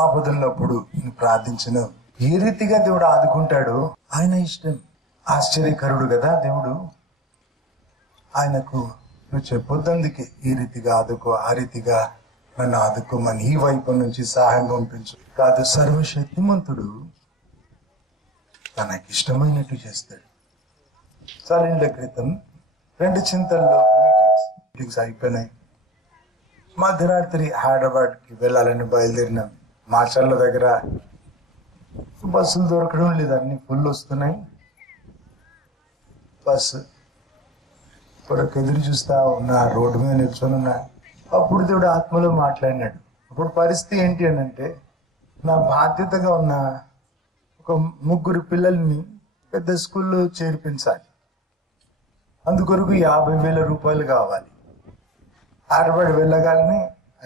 ఆపదన్నప్పుడు ప్రార్థించిన ఏ రీతిగా దేవుడు ఆదుకుంటాడో ఆయన ఇష్టం. ఆశ్చర్యకరుడు కదా దేవుడు. ఆయనకు నువ్వు చెప్పొద్దందుకే ఈ రీతిగా ఆదుకో, ఆ రీతిగా నన్ను ఆదుకోమని ఈ వైపు నుంచి సహాయం పంపించు కాదు. సర్వశక్తిమంతుడు తనకిష్టమైనట్టు చేస్తాడు. చాలేళ్ల క్రితం 2 చింతల్లో మీటింగ్స్ అయిపోయినాయి. మధ్యరాత్రి హైదరాబాద్కి వెళ్ళాలని బయలుదేరినాం. మాచర్ల దగ్గర బస్సులు దొరకడం లేదు, అన్ని ఫుల్ వస్తున్నాయి. బస్సు కొరకు ఎదురు చూస్తా ఉన్నా, రోడ్డు మీద నిల్చొని ఉన్నా. అప్పుడు దేవుడు ఆత్మలో మాట్లాడినాడు. అప్పుడు పరిస్థితి ఏంటి అని అంటే, నా బాధ్యతగా ఉన్న ఒక 3 పిల్లల్ని పెద్ద స్కూల్లో చేర్పించాలి. అందుకొరకు 50,000 రూపాయలు కావాలి. హైదరాబాద్ వెళ్ళగానే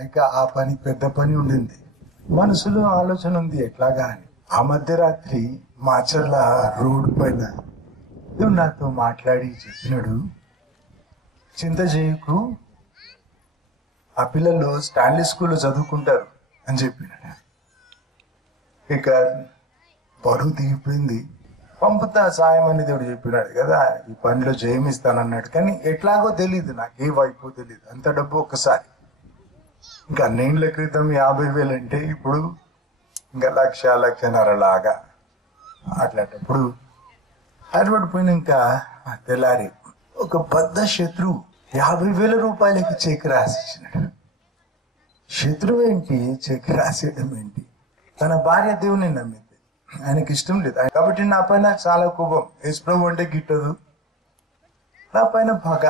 ఇక ఆ పని పెద్ద పని ఉండింది. మనసులో ఆలోచన ఉంది ఎట్లాగా అని. ఆ మధ్యరాత్రి మాచర్ల రోడ్డు పైన దేవుడు నాతో మాట్లాడి చెప్పినాడు, చింత చేయకు, ఆ పిల్లలు స్టాన్లీ స్కూల్లో చదువుకుంటారు అని చెప్పినాడు. ఇక బరువు దిగిపోయింది. పంపుతా సాయం అని దేవుడు చెప్పినాడు కదా, ఈ పనిలో జయమిస్తానన్నాడు. కానీ ఎట్లాగో తెలీదు, నాకు ఏ వైపు తెలీదు. అంత డబ్బు ఒక్కసారి ఇంకా 2 ఏళ్ల క్రితం 50,000 అంటే ఇప్పుడు ఇంకా 1,00,000 లాగా. అట్లాంటప్పుడు హైదరాబాద్ పోయినాక తెల్లారి ఒక పెద్ద శత్రువు 50,000 రూపాయలకి చెక్ రాసిచ్చినాడు. శత్రువు ఏంటి, చెక్ రాసేయడం ఏంటి? తన భార్య దేవుని నమ్మింది, ఆయనకి ఇష్టం లేదు కాబట్టి నా పైన చాలా కోపం. యేసుప్రభు అంటే గిట్టదు, నా పైన పగ.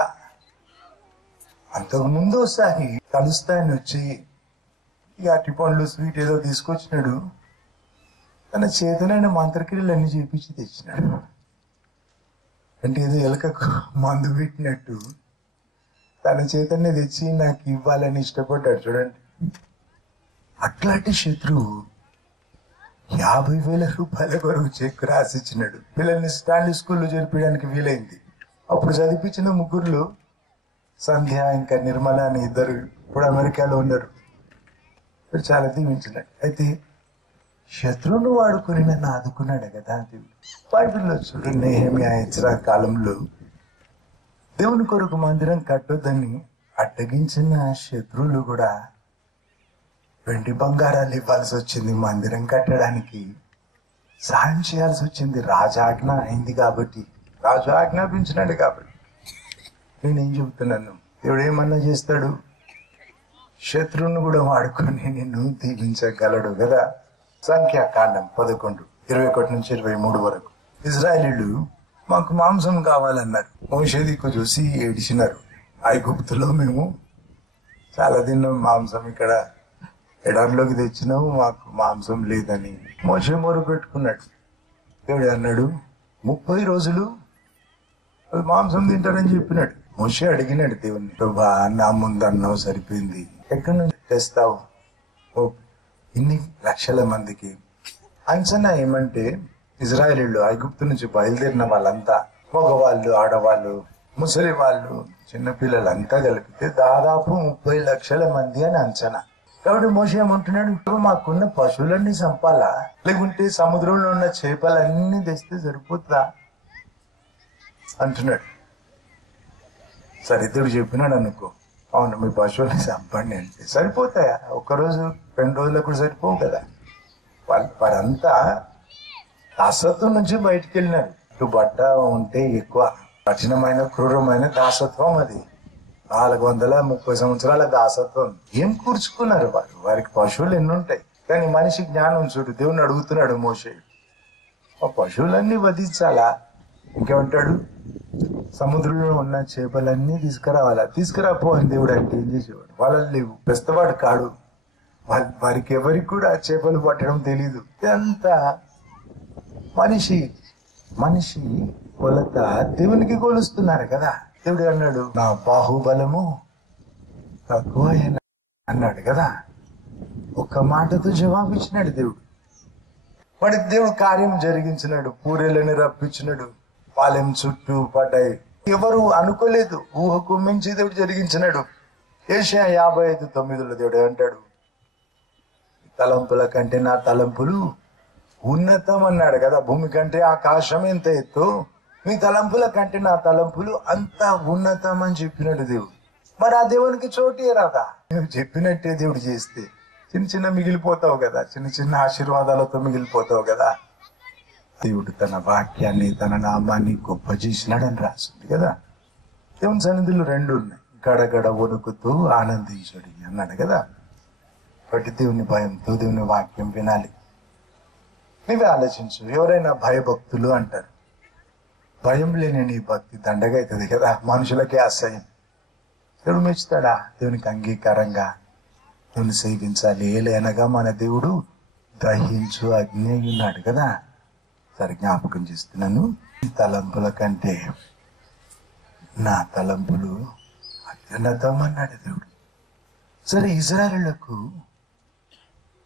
అంతకు ముందు ఒకసారి కలుస్తాయని వచ్చి ఇక అట్టి పండ్లు స్వీట్ ఏదో తీసుకొచ్చినాడు. తన చేతులైన మంత్రక్రియలు అన్ని చేపించి తెచ్చినాడు. అంటే ఏదో ఎలకకు మందు పెట్టినట్టు తన చేతనే తెచ్చి నాకు ఇవ్వాలని ఇష్టపడ్డాడు. చూడండి, అట్లాంటి శత్రువు 50,000 రూపాయల కొరకు చెక్ రాసిచ్చినాడు. పిల్లల్ని స్టాన్లీ స్కూల్లో చేర్పించడానికి వీలైంది. అప్పుడు చదివించిన 3 సంధ్య ఇంకా నిర్మల అని 2 ఇప్పుడు అమెరికాలో ఉన్నారు. చాలా దీవించినాడు. అయితే శత్రువును వాడుకొని నన్ను ఆదుకున్నాడు కదా దేవుడు. బైబిల్లో చూడు, నెహెమ్యా ఎజ్రా కాలంలో దేవుని కొరకు మందిరం కట్టొద్దని అడ్డగించిన శత్రువులు కూడా వెండి బంగారాలు ఇవ్వాల్సి వచ్చింది. మందిరం కట్టడానికి సాయం చేయాల్సి వచ్చింది. రాజాజ్ఞ అయింది కాబట్టి, రాజు ఆజ్ఞాపించినాడు కాబట్టి. నేనేం చెబుతున్నాను, దేవుడు ఏమన్నా చేస్తాడు, శత్రువును కూడా వాడుకొని నిన్ను దీవించగలడు కదా. సంఖ్యాకాండం 11, 21 నుంచి 23 వరకు. ఇజ్రాయేలీలు మాకు మాంసం కావాలన్నారు. మోషే దిక్కు చూసి ఏడిచినారు. ఐగుప్తులో మేము చాలా తిన్నాం మాంసం, ఇక్కడ ఎడారిలోకి తెచ్చినాము, మాకు మాంసం లేదని మోషే మొరు పెట్టుకున్నాడు. దేవుడు అన్నాడు, 30 రోజులు మాంసం తింటారని చెప్పినాడు. మోషే అడిగినాడు దేవుణ్ణి, ప్రభా నా ముందు అన్నావు సరిపోయింది, ఎక్కడి నుంచి తెస్తావు ఇన్ని లక్షల మందికి? అంచనా ఏమంటే, ఇజ్రాయేలీలు ఐగుప్తు నుంచి బయలుదేరిన వాళ్ళంతా, మగవాళ్ళు, ఆడవాళ్ళు, ముసలి వాళ్ళు, చిన్నపిల్లలంతా కలిపితే దాదాపు 30 లక్షల మంది అని అంచనా. కాబట్టి మోషే ఏమంటున్నాడు, ఇప్పుడు మాకున్న పశువులన్నీ చంపాలా, లేకుంటే సముద్రంలో ఉన్న చేపలన్నీ తెస్తే సరిపోతుందా అంటున్నాడు. సరే దేవుడు చెప్పినాడు అనుకో, అవును మీ పశువుల్ని చంపండి అంటే సరిపోతాయా? 1 రోజు 2 రోజులకు కూడా సరిపోవు కదా. వారంతా దాసత్వం నుంచి బయటికి వెళ్ళినారు. ఇటు బట్ట ఉంటే ఎక్కువ కఠినమైన క్రూరమైన దాసత్వం అది. 430 సంవత్సరాల దాసత్వం. ఏం కూర్చుకున్నారు వారు? వారికి పశువులు ఎన్నుంటాయి. కానీ మనిషి జ్ఞానం చూడు, దేవుని అడుగుతున్నాడు మోషే, ఆ పశువులన్నీ వధించాలా? ఇంకేమంటాడు, సముద్రంలో ఉన్న చేపలన్నీ తీసుకురావాలా? తీసుకురాపో అని దేవుడు అంటే ఏం చేసేవాడు? వాళ్ళని లేవు, పెస్తవాడు కాడు. వారికి ఎవరికి కూడా చేపలు పట్టడం తెలీదు. ఇదంతా మనిషి కొలత దేవునికి కొలుస్తున్నారు కదా. దేవుడు అన్నాడు, నా బాహుబలము తక్కువ అన్నాడు కదా. ఒక్క మాటతో జవాబు ఇచ్చినాడు దేవుడు. వాడి దేవుడు కార్యం జరిగించినాడు. పూరేళ్ళని రప్పించినాడు. పాలెం చుట్టూ పడ్డాయి. ఎవరు అనుకోలేదు, ఊహకు మించి దేవుడు జరిగించినాడు. యెషయా 55:9 దేవుడు అంటాడు, తలంపుల కంటే నా తలంపులు ఉన్నతం అన్నాడు కదా. భూమి కంటే ఆకాశం ఎంత ఎత్తు, మీ తలంపుల కంటే నా తలంపులు అంత ఉన్నతం అని చెప్పినాడు దేవుడు. మరి ఆ దేవునికి చోటే రాదా? నువ్వు చెప్పినట్టే దేవుడు చేస్తే చిన్న చిన్న మిగిలిపోతావు కదా, చిన్న చిన్న ఆశీర్వాదాలతో మిగిలిపోతావు కదా. దేవుడు తన వాక్యాన్ని, తన నామాన్ని గొప్ప చేసినాడని రాసింది కదా. దేవుని సన్నిధులు రెండు ఉన్నాయి, గడగడ వణుకుతూ ఆనందించుడి అన్నాడు కదా. బట్టి దేవుని భయంతో దేవుని వాక్యం వినాలి. నువ్వే ఆలోచించు. ఎవరైనా భయభక్తులు అంటారు. భయం లేని నీ భక్తి దండగా అవుతుంది కదా, మనుషులకే అసహ్యం. దేవుడు మెచ్చుతాడా? దేవునికి అంగీకారంగా దేవుని సేవించాలి. ఏలైనగా మన దేవుడు దహించు అగ్ని ఉన్నాడు కదా. సరే, జ్ఞాపకం చేస్తున్నాను. ఈ తలంపుల కంటే నా తలంపులు అత్యున్నతం అన్నాడు దేవుడు. సరే, ఇశ్రాయేలులకు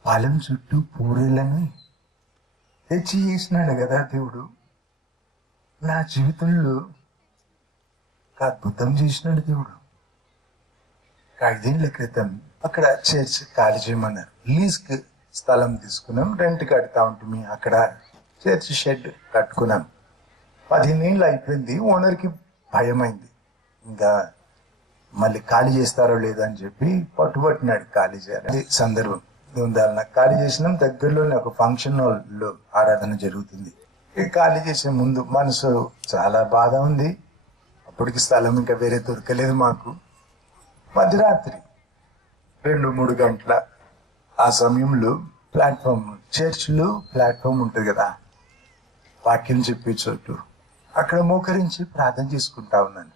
పాలెం చుట్టూ పూరీలను తెచ్చి చేసినాడు కదా దేవుడు. నా జీవితంలో ఒక అద్భుతం చేసినాడు దేవుడు. 5 ఏళ్ల క్రితం అక్కడ చర్చ్ ఖాళీ చేయమన్నారు. లీజ్కి స్థలం తీసుకున్నాం, రెంట్ కడతా ఉంటుంది. అక్కడ చర్చ్ షెడ్ కట్టుకున్నాం. 15 ఏళ్ళు అయిపోయింది. ఓనర్కి భయమైంది, ఇంకా మళ్ళీ ఖాళీ చేస్తారో లేదో అని చెప్పి పట్టుబట్టినాడు ఖాళీ చేయాలి. అది సందర్భం నాకు ఖాళీ చేసినాం. దగ్గరలోనే ఒక ఫంక్షన్ హాల్లో ఆరాధన జరుగుతుంది. ఖాళీ చేసే ముందు మనసు చాలా బాధ ఉంది. అప్పటికి స్థలం ఇంకా వేరే దొరకలేదు మాకు. మధ్యరాత్రి 2-3 గంటల ఆ సమయంలో ప్లాట్ఫామ్, చర్చ్లో ప్లాట్ఫామ్ ఉంటుంది కదా, వాక్యం చెప్పే చోటు, అక్కడ మోకరించి ప్రార్థన చేసుకుంటా ఉన్నాను.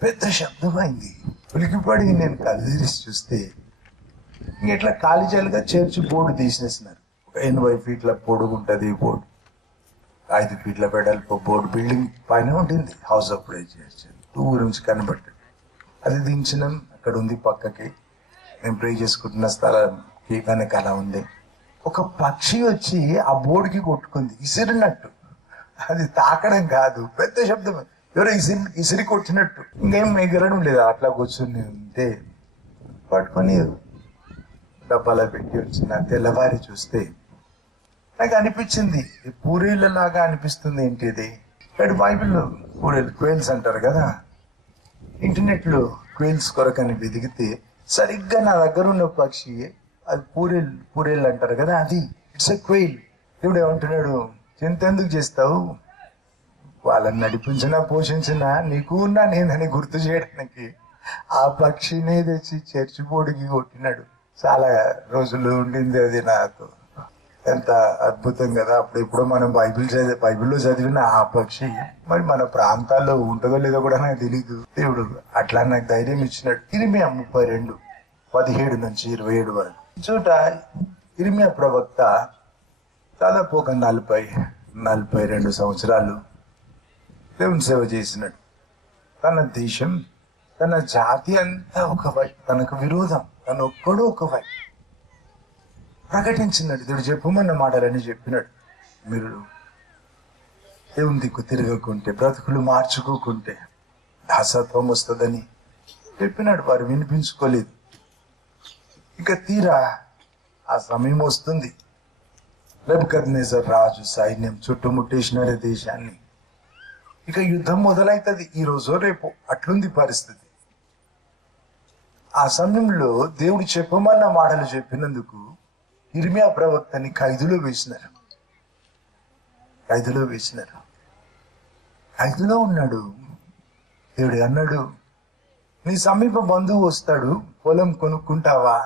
పెద్ద శబ్దం అయింది. ఉలికిపడి నేను కళ్ళు తెరిచి చూస్తే ఇట్లా ఖాళీ చేయాలిగా చర్చ్ బోర్డు తీసేసినారు. 80 ఫీట్ల పొడుగు ఉంటుంది బోర్డు, 5 ఫీట్ల వెడల్పు బోర్డు. బిల్డింగ్ పైన ఉంటుంది హౌస్ ఆఫ్ ప్రేయర్ చర్చ్, దూరం నుంచి కనబడుతుంది. అది దించినాం. అక్కడ ఉంది పక్కకి, నేను ప్రే చేసుకుంటున్న స్థలంకి వెనకాల ఉంది. ఒక పక్షి వచ్చి ఆ బోర్డుకి కొట్టుకుంది, ఇసిరినట్టు. అది తాకడం కాదు, పెద్ద శబ్దం, ఎవరో ఇసిరి కొట్టినట్టు. ఇంకేం ఎగరడం లేదు, అట్లా కూర్చొని ఉంటే పట్టుకొని డబ్బాలో పెట్టి వచ్చిన. తెల్లవారి చూస్తే నాకు అనిపించింది, పూరీలలాగా అనిపిస్తుంది. ఏంటిది? ఇక్కడ బైబిల్లో పూరీలు, క్వేల్స్ అంటారు కదా. ఇంటర్నెట్లో క్వేల్స్ కొరకని వెతికితే సరిగ్గా నా దగ్గర ఉన్న పక్షి, అది పూరేళ్ళు అంటారు కదా, అది ఇట్స్ ఎ క్వెయిల్. దేవుడు ఏమంటున్నాడు, చింత ఎందుకు చేస్తావు? వాళ్ళని నడిపించినా పోషించినా నీకు ఉన్నా నేనని గుర్తు చేయడానికి ఆ పక్షినే తెచ్చి చర్చి బోర్డుకి కొట్టినాడు. చాలా రోజులు ఉండింది అది నాకు. ఎంత అద్భుతం కదా. అప్పుడు మనం బైబిల్లో చదివిన ఆ పక్షి మరి మన ప్రాంతాల్లో ఉంటుందో లేదో కూడా నాకు తెలీదు. దేవుడు అట్లా నాకు ధైర్యం ఇచ్చినాడు. ఇర్మియా 32:17-27 వరకు చోట ఇర్మియా ప్రవక్త దాదాపు ఒక 42 సంవత్సరాలు దేవుని సేవ చేసినాడు. తన దేశం, తన జాతి అంతా ఒకవైపు, తనకు విరోధం, తను ఒక్కడు ఒకవైపు ప్రకటించినాడు. దేవుడు చెప్పమన్న మాటలని చెప్పినాడు. మీరు దేవుని దిక్కు తిరగకుంటే, బ్రతుకులు మార్చుకోకుంటే దాసత్వం వస్తుందని చెప్పినాడు. వారు వినిపించుకోలేదు. ఇక తీరా ఆ సమయం వస్తుంది. నెబుకద్నెజర్ రాజు సైన్యం చుట్టుముట్టేసినాడు దేశాన్ని. ఇక యుద్ధం మొదలవుతుంది ఈ రోజు రేపు, అట్లుంది పరిస్థితి. ఆ సమయంలో దేవుడు చెప్పమన్న మాటలు చెప్పినందుకు ఇర్మియా ప్రవక్తని ఖైదులో వేసినారు. ఖైదులో ఉన్నాడు. దేవుడు అన్నాడు, నీ సమీప బంధువు వస్తాడు, పొలం కొనుక్కుంటావా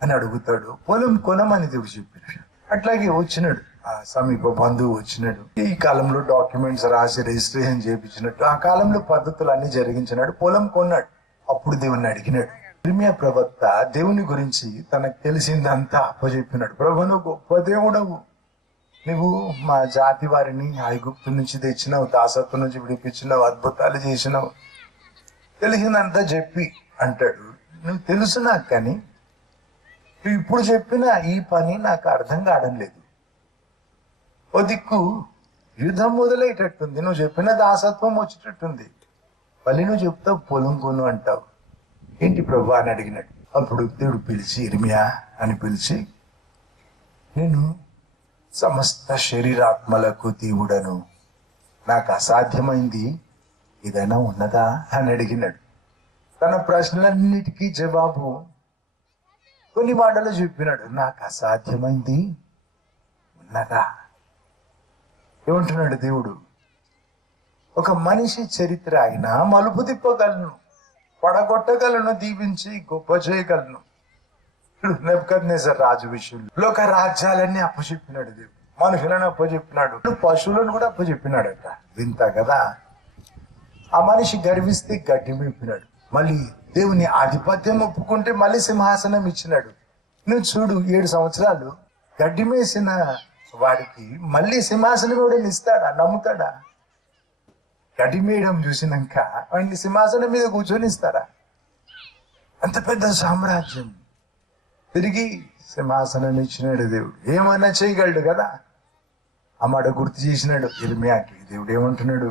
అని అడుగుతాడు. పొలం కొనమని దేవుడు చెప్పాడు. అట్లాగే వచ్చినాడు, ఆ సమీప బంధువు వచ్చినాడు. ఈ కాలంలో డాక్యుమెంట్స్ రాసి రిజిస్ట్రేషన్ చేయించినట్టు ఆ కాలంలో పద్ధతులు అన్ని జరిగించినాడు. పొలం కొన్నాడు. అప్పుడు దేవుణ్ణి అడిగినాడు. ఇర్మియా ప్రవక్త దేవుని గురించి తనకు తెలిసిందంతా అప్పచెప్పినాడు. ప్రభు, నువ్వు గొప్ప దేవుడవు, నువ్వు మా జాతి వారిని ఐగుప్తు నుంచి తెచ్చినావు, దాసత్వం నుంచి విడిపించినావు, అద్భుతాలు చేసినావు, తెలిసిందంతా చెప్పి అంటాడు. నువ్వు తెలుసు నాకు, కానీ నువ్వు ఇప్పుడు చెప్పిన ఈ పని నాకు అర్థం కావడం లేదు. ఓ దిక్కు యుద్ధం మొదలయ్యేటట్టుంది, నువ్వు చెప్పిన దాసత్వం వచ్చేటట్టుంది, మళ్ళీ నువ్వు చెప్తావు పొలం కొను అంటావు. ఏంటి ప్రభు అని అడిగినాడు. అప్పుడు దేవుడు పిలిచి, ఇర్మియా అని పిలిచి, నేను సమస్త శరీరాత్మలకు దేవుడను, నాకు అసాధ్యమైంది ఏదైనా ఉన్నదా అని అడిగినాడు. తన ప్రశ్నలన్నిటికీ జవాబు కొన్ని మాటలు చెప్పినాడు. నాకు అసాధ్యమైంది ఉన్నదా? ఏమంటున్నాడు దేవుడు? ఒక మనిషి చరిత్ర అయినా మలుపు తిప్పగలను, పడగొట్టగలను, దీవించి గొప్ప చేయగలను. నెబుకద్నెజర్ రాజు విషయంలో లోక రాజ్యాలన్నీ అప్పచెప్పినాడు దేవుడు. మనుషులను అప్పచెప్పినాడు, పశువులను కూడా అప్పచెప్పినాడట. వింత కదా. ఆ మనిషి గర్విస్తే గడ్డి మేపినాడు. మళ్ళీ దేవుని ఆధిపత్యం ఒప్పుకుంటే మళ్ళీ సింహాసనం ఇచ్చినాడు. నువ్వు చూడు, 7 సంవత్సరాలు గడ్డి మేసిన వాడికి మళ్ళీ సింహాసనం ఎవడని ఇస్తాడా? నమ్ముతాడా? గడ్డి మేయడం చూసినాక వాడిని సింహాసనం మీద కూర్చొని ఇస్తారా? అంత పెద్ద సామ్రాజ్యం తిరిగి సింహాసనం ఇచ్చినాడు దేవుడు. ఏమైనా చేయగలడు కదా. ఆ మాట గుర్తు చేసినాడు ఇర్మియాకి. దేవుడు ఏమంటున్నాడు?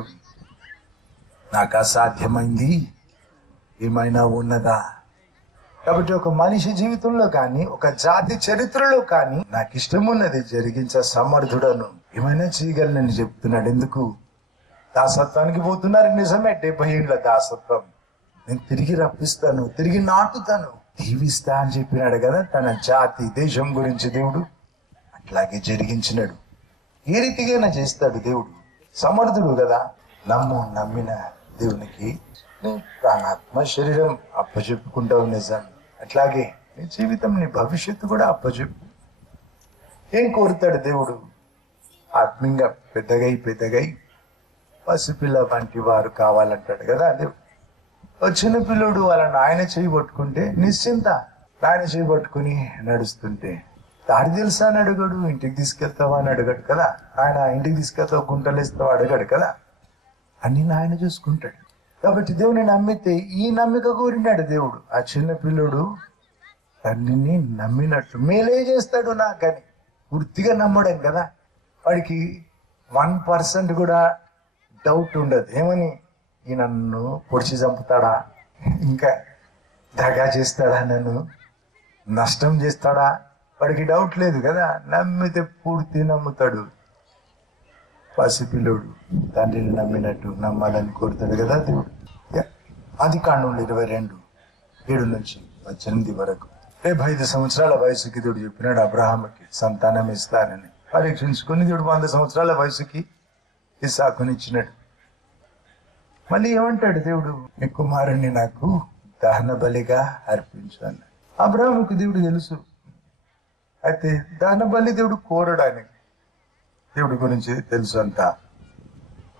నాకు అసాధ్యమైంది ఏమైనా ఉన్నదా? కాబట్టి ఒక మనిషి జీవితంలో కానీ, ఒక జాతి చరిత్రలో కానీ నాకు ఇష్టం ఉన్నది జరిగించే సమర్థుడను, ఏమైనా చేయగలనని చెప్తున్నాడు. ఎందుకు? దాసత్వానికి పోతున్నారు, నిజమే. 70 ఏళ్ళ దాసత్వం. నేను తిరిగి రప్పిస్తాను, తిరిగి నాటుతాను, దీవిస్తా అని చెప్పినాడు కదా తన జాతి దేశం గురించి దేవుడు. అట్లాగే జరిగించినాడు. ఏ రీతిగా చేస్తాడు దేవుడు? సమర్థుడు కదా. నమ్మిన దేవునికి నీ ప్రాణాత్మ శరీరం అప్పచెప్పుకుంటావు. నిజం. అట్లాగే నీ జీవితం, నీ భవిష్యత్తు కూడా అప్పచెప్పు. ఏం కోరుతాడు దేవుడు? ఆత్మీయంగా పెద్దగై పసిపిల్ల వంటి వారు కావాలంటాడు కదా దేవుడు. చిన్న పిల్లోడు వాళ్ళ నాయన చేయి పట్టుకుంటే నిశ్చింత. నాయన చేయి పట్టుకుని నడుస్తుంటే దారి తెలుసా అని అడగడు, ఇంటికి తీసుకెళ్తావా అని అడగడు కదా. ఆయన ఇంటికి తీసుకెళ్తావు, గుంటలేస్తావా అడగడు కదా. అన్ని నాయన చూసుకుంటాడు. కాబట్టి దేవుని నమ్మితే ఈ నమ్మిక కోరినాడు దేవుడు. ఆ చిన్న పిల్లోడు తండ్రిని నమ్మినట్టు మేలే చేస్తాడు నాకని పూర్తిగా నమ్మడం కదా. వాడికి 1% కూడా డౌట్ ఉండదు. ఏమని? ఈ నన్ను పొడిచి చంపుతాడా, ఇంకా దగా చేస్తాడా, నన్ను నష్టం చేస్తాడా, వాడికి డౌట్ లేదు కదా. నమ్మితే పూర్తి నమ్ముతాడు. పసిపిల్లోడు తండ్రిని నమ్మినట్టు నమ్మాలని కోరుతాడు కదా దేవుడు. ఆదికాండంలో 22:7-18 వరకు 75 సంవత్సరాల వయసుకి దేవుడు చెప్పినాడు అబ్రహాముకి సంతానం ఇస్తానని. పరీక్షించుకుని దేవుడు 100 సంవత్సరాల వయసుకి ఇస్సాకునిచ్చినాడు. మళ్ళీ ఏమంటాడు దేవుడు? నీ కుమారుణ్ణి నాకు దహన బలిగా అర్పించు అన్నాడు. అబ్రహాముకి దేవుడు తెలుసు. అయితే దహన బలి దేవుడు కోరడానికి, దేవుడి గురించి తెలుసు అంతా.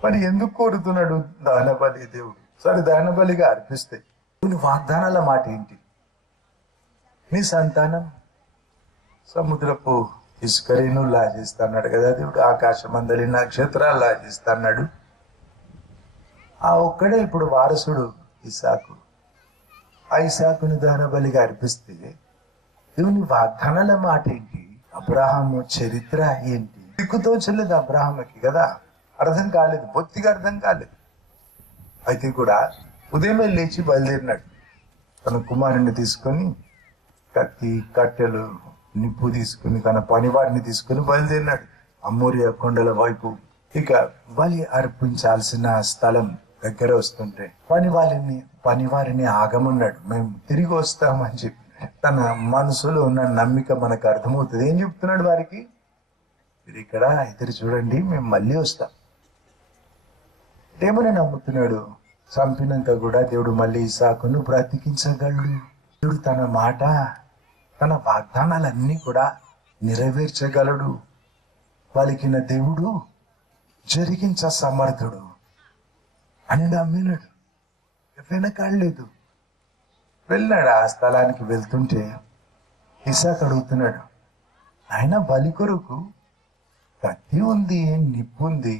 మరి ఎందుకు కోరుతున్నాడు దహన బలి దేవుడు? సరే, దహన బలిగా అర్పిస్తే కొన్ని వాగ్దానాల మాట ఏంటి? నీ సంతానం సముద్రపు ఇసుకరేను లాజిస్తాడు కదా దేవుడు. ఆకాశమందలి నక్షత్రాలు లాజిస్తాడు. ఆ ఒక్కడే ఇప్పుడు వారసుడు ఇస్సాకు. ఆ ఇస్సాకుని దహన బలిగా అర్పిస్తే దేవుని వాగ్దానాల మాట ఏంటి? అబ్రహాము చరిత్ర ఏంటి? దిక్కుతో చెల్లెదు అబ్రహాముకి కదా. అర్థం కాలేదు, బొత్తిగా అర్థం కాలేదు. అయితే కూడా ఉదయమే లేచి బయలుదేరినాడు. తన కుమారుని తీసుకొని కత్తి, కట్టెలు, నిప్పు తీసుకుని తన పనివారిని తీసుకుని బయలుదేరినాడు అమోరియా కొండల వైపు. ఇక బలి అర్పించాల్సిన స్థలం దగ్గర వస్తుంటే పనివారిని ఆగమన్నాడు. మేము తిరిగి వస్తామని చెప్పి తన మనసులో ఉన్న నమ్మిక మనకు అర్థమవుతుంది. ఏం చెప్తున్నాడు వారికి? మీరు ఇక్కడ ఎదురు చూడండి, మేము మళ్ళీ వస్తాం. ఏమని నమ్ముతున్నాడు? చంపినాక కూడా దేవుడు మళ్ళీ ఇస్సాకును బ్రతికించగలడు. దేవుడు తన మాట, తన వాగ్దానాలన్నీ కూడా నెరవేర్చగలడు. పలికిన దేవుడు జరిగించ సమర్థుడు అని నమ్మినాడు. వెనకాడలేదు. వెళ్ళాడు. ఆ స్థలానికి వెళ్తుంటే ఇస్సాకు అడుగుతున్నాడు, ఆయన బలి కొరకు కత్తి ఉంది, నిప్పు ఉంది,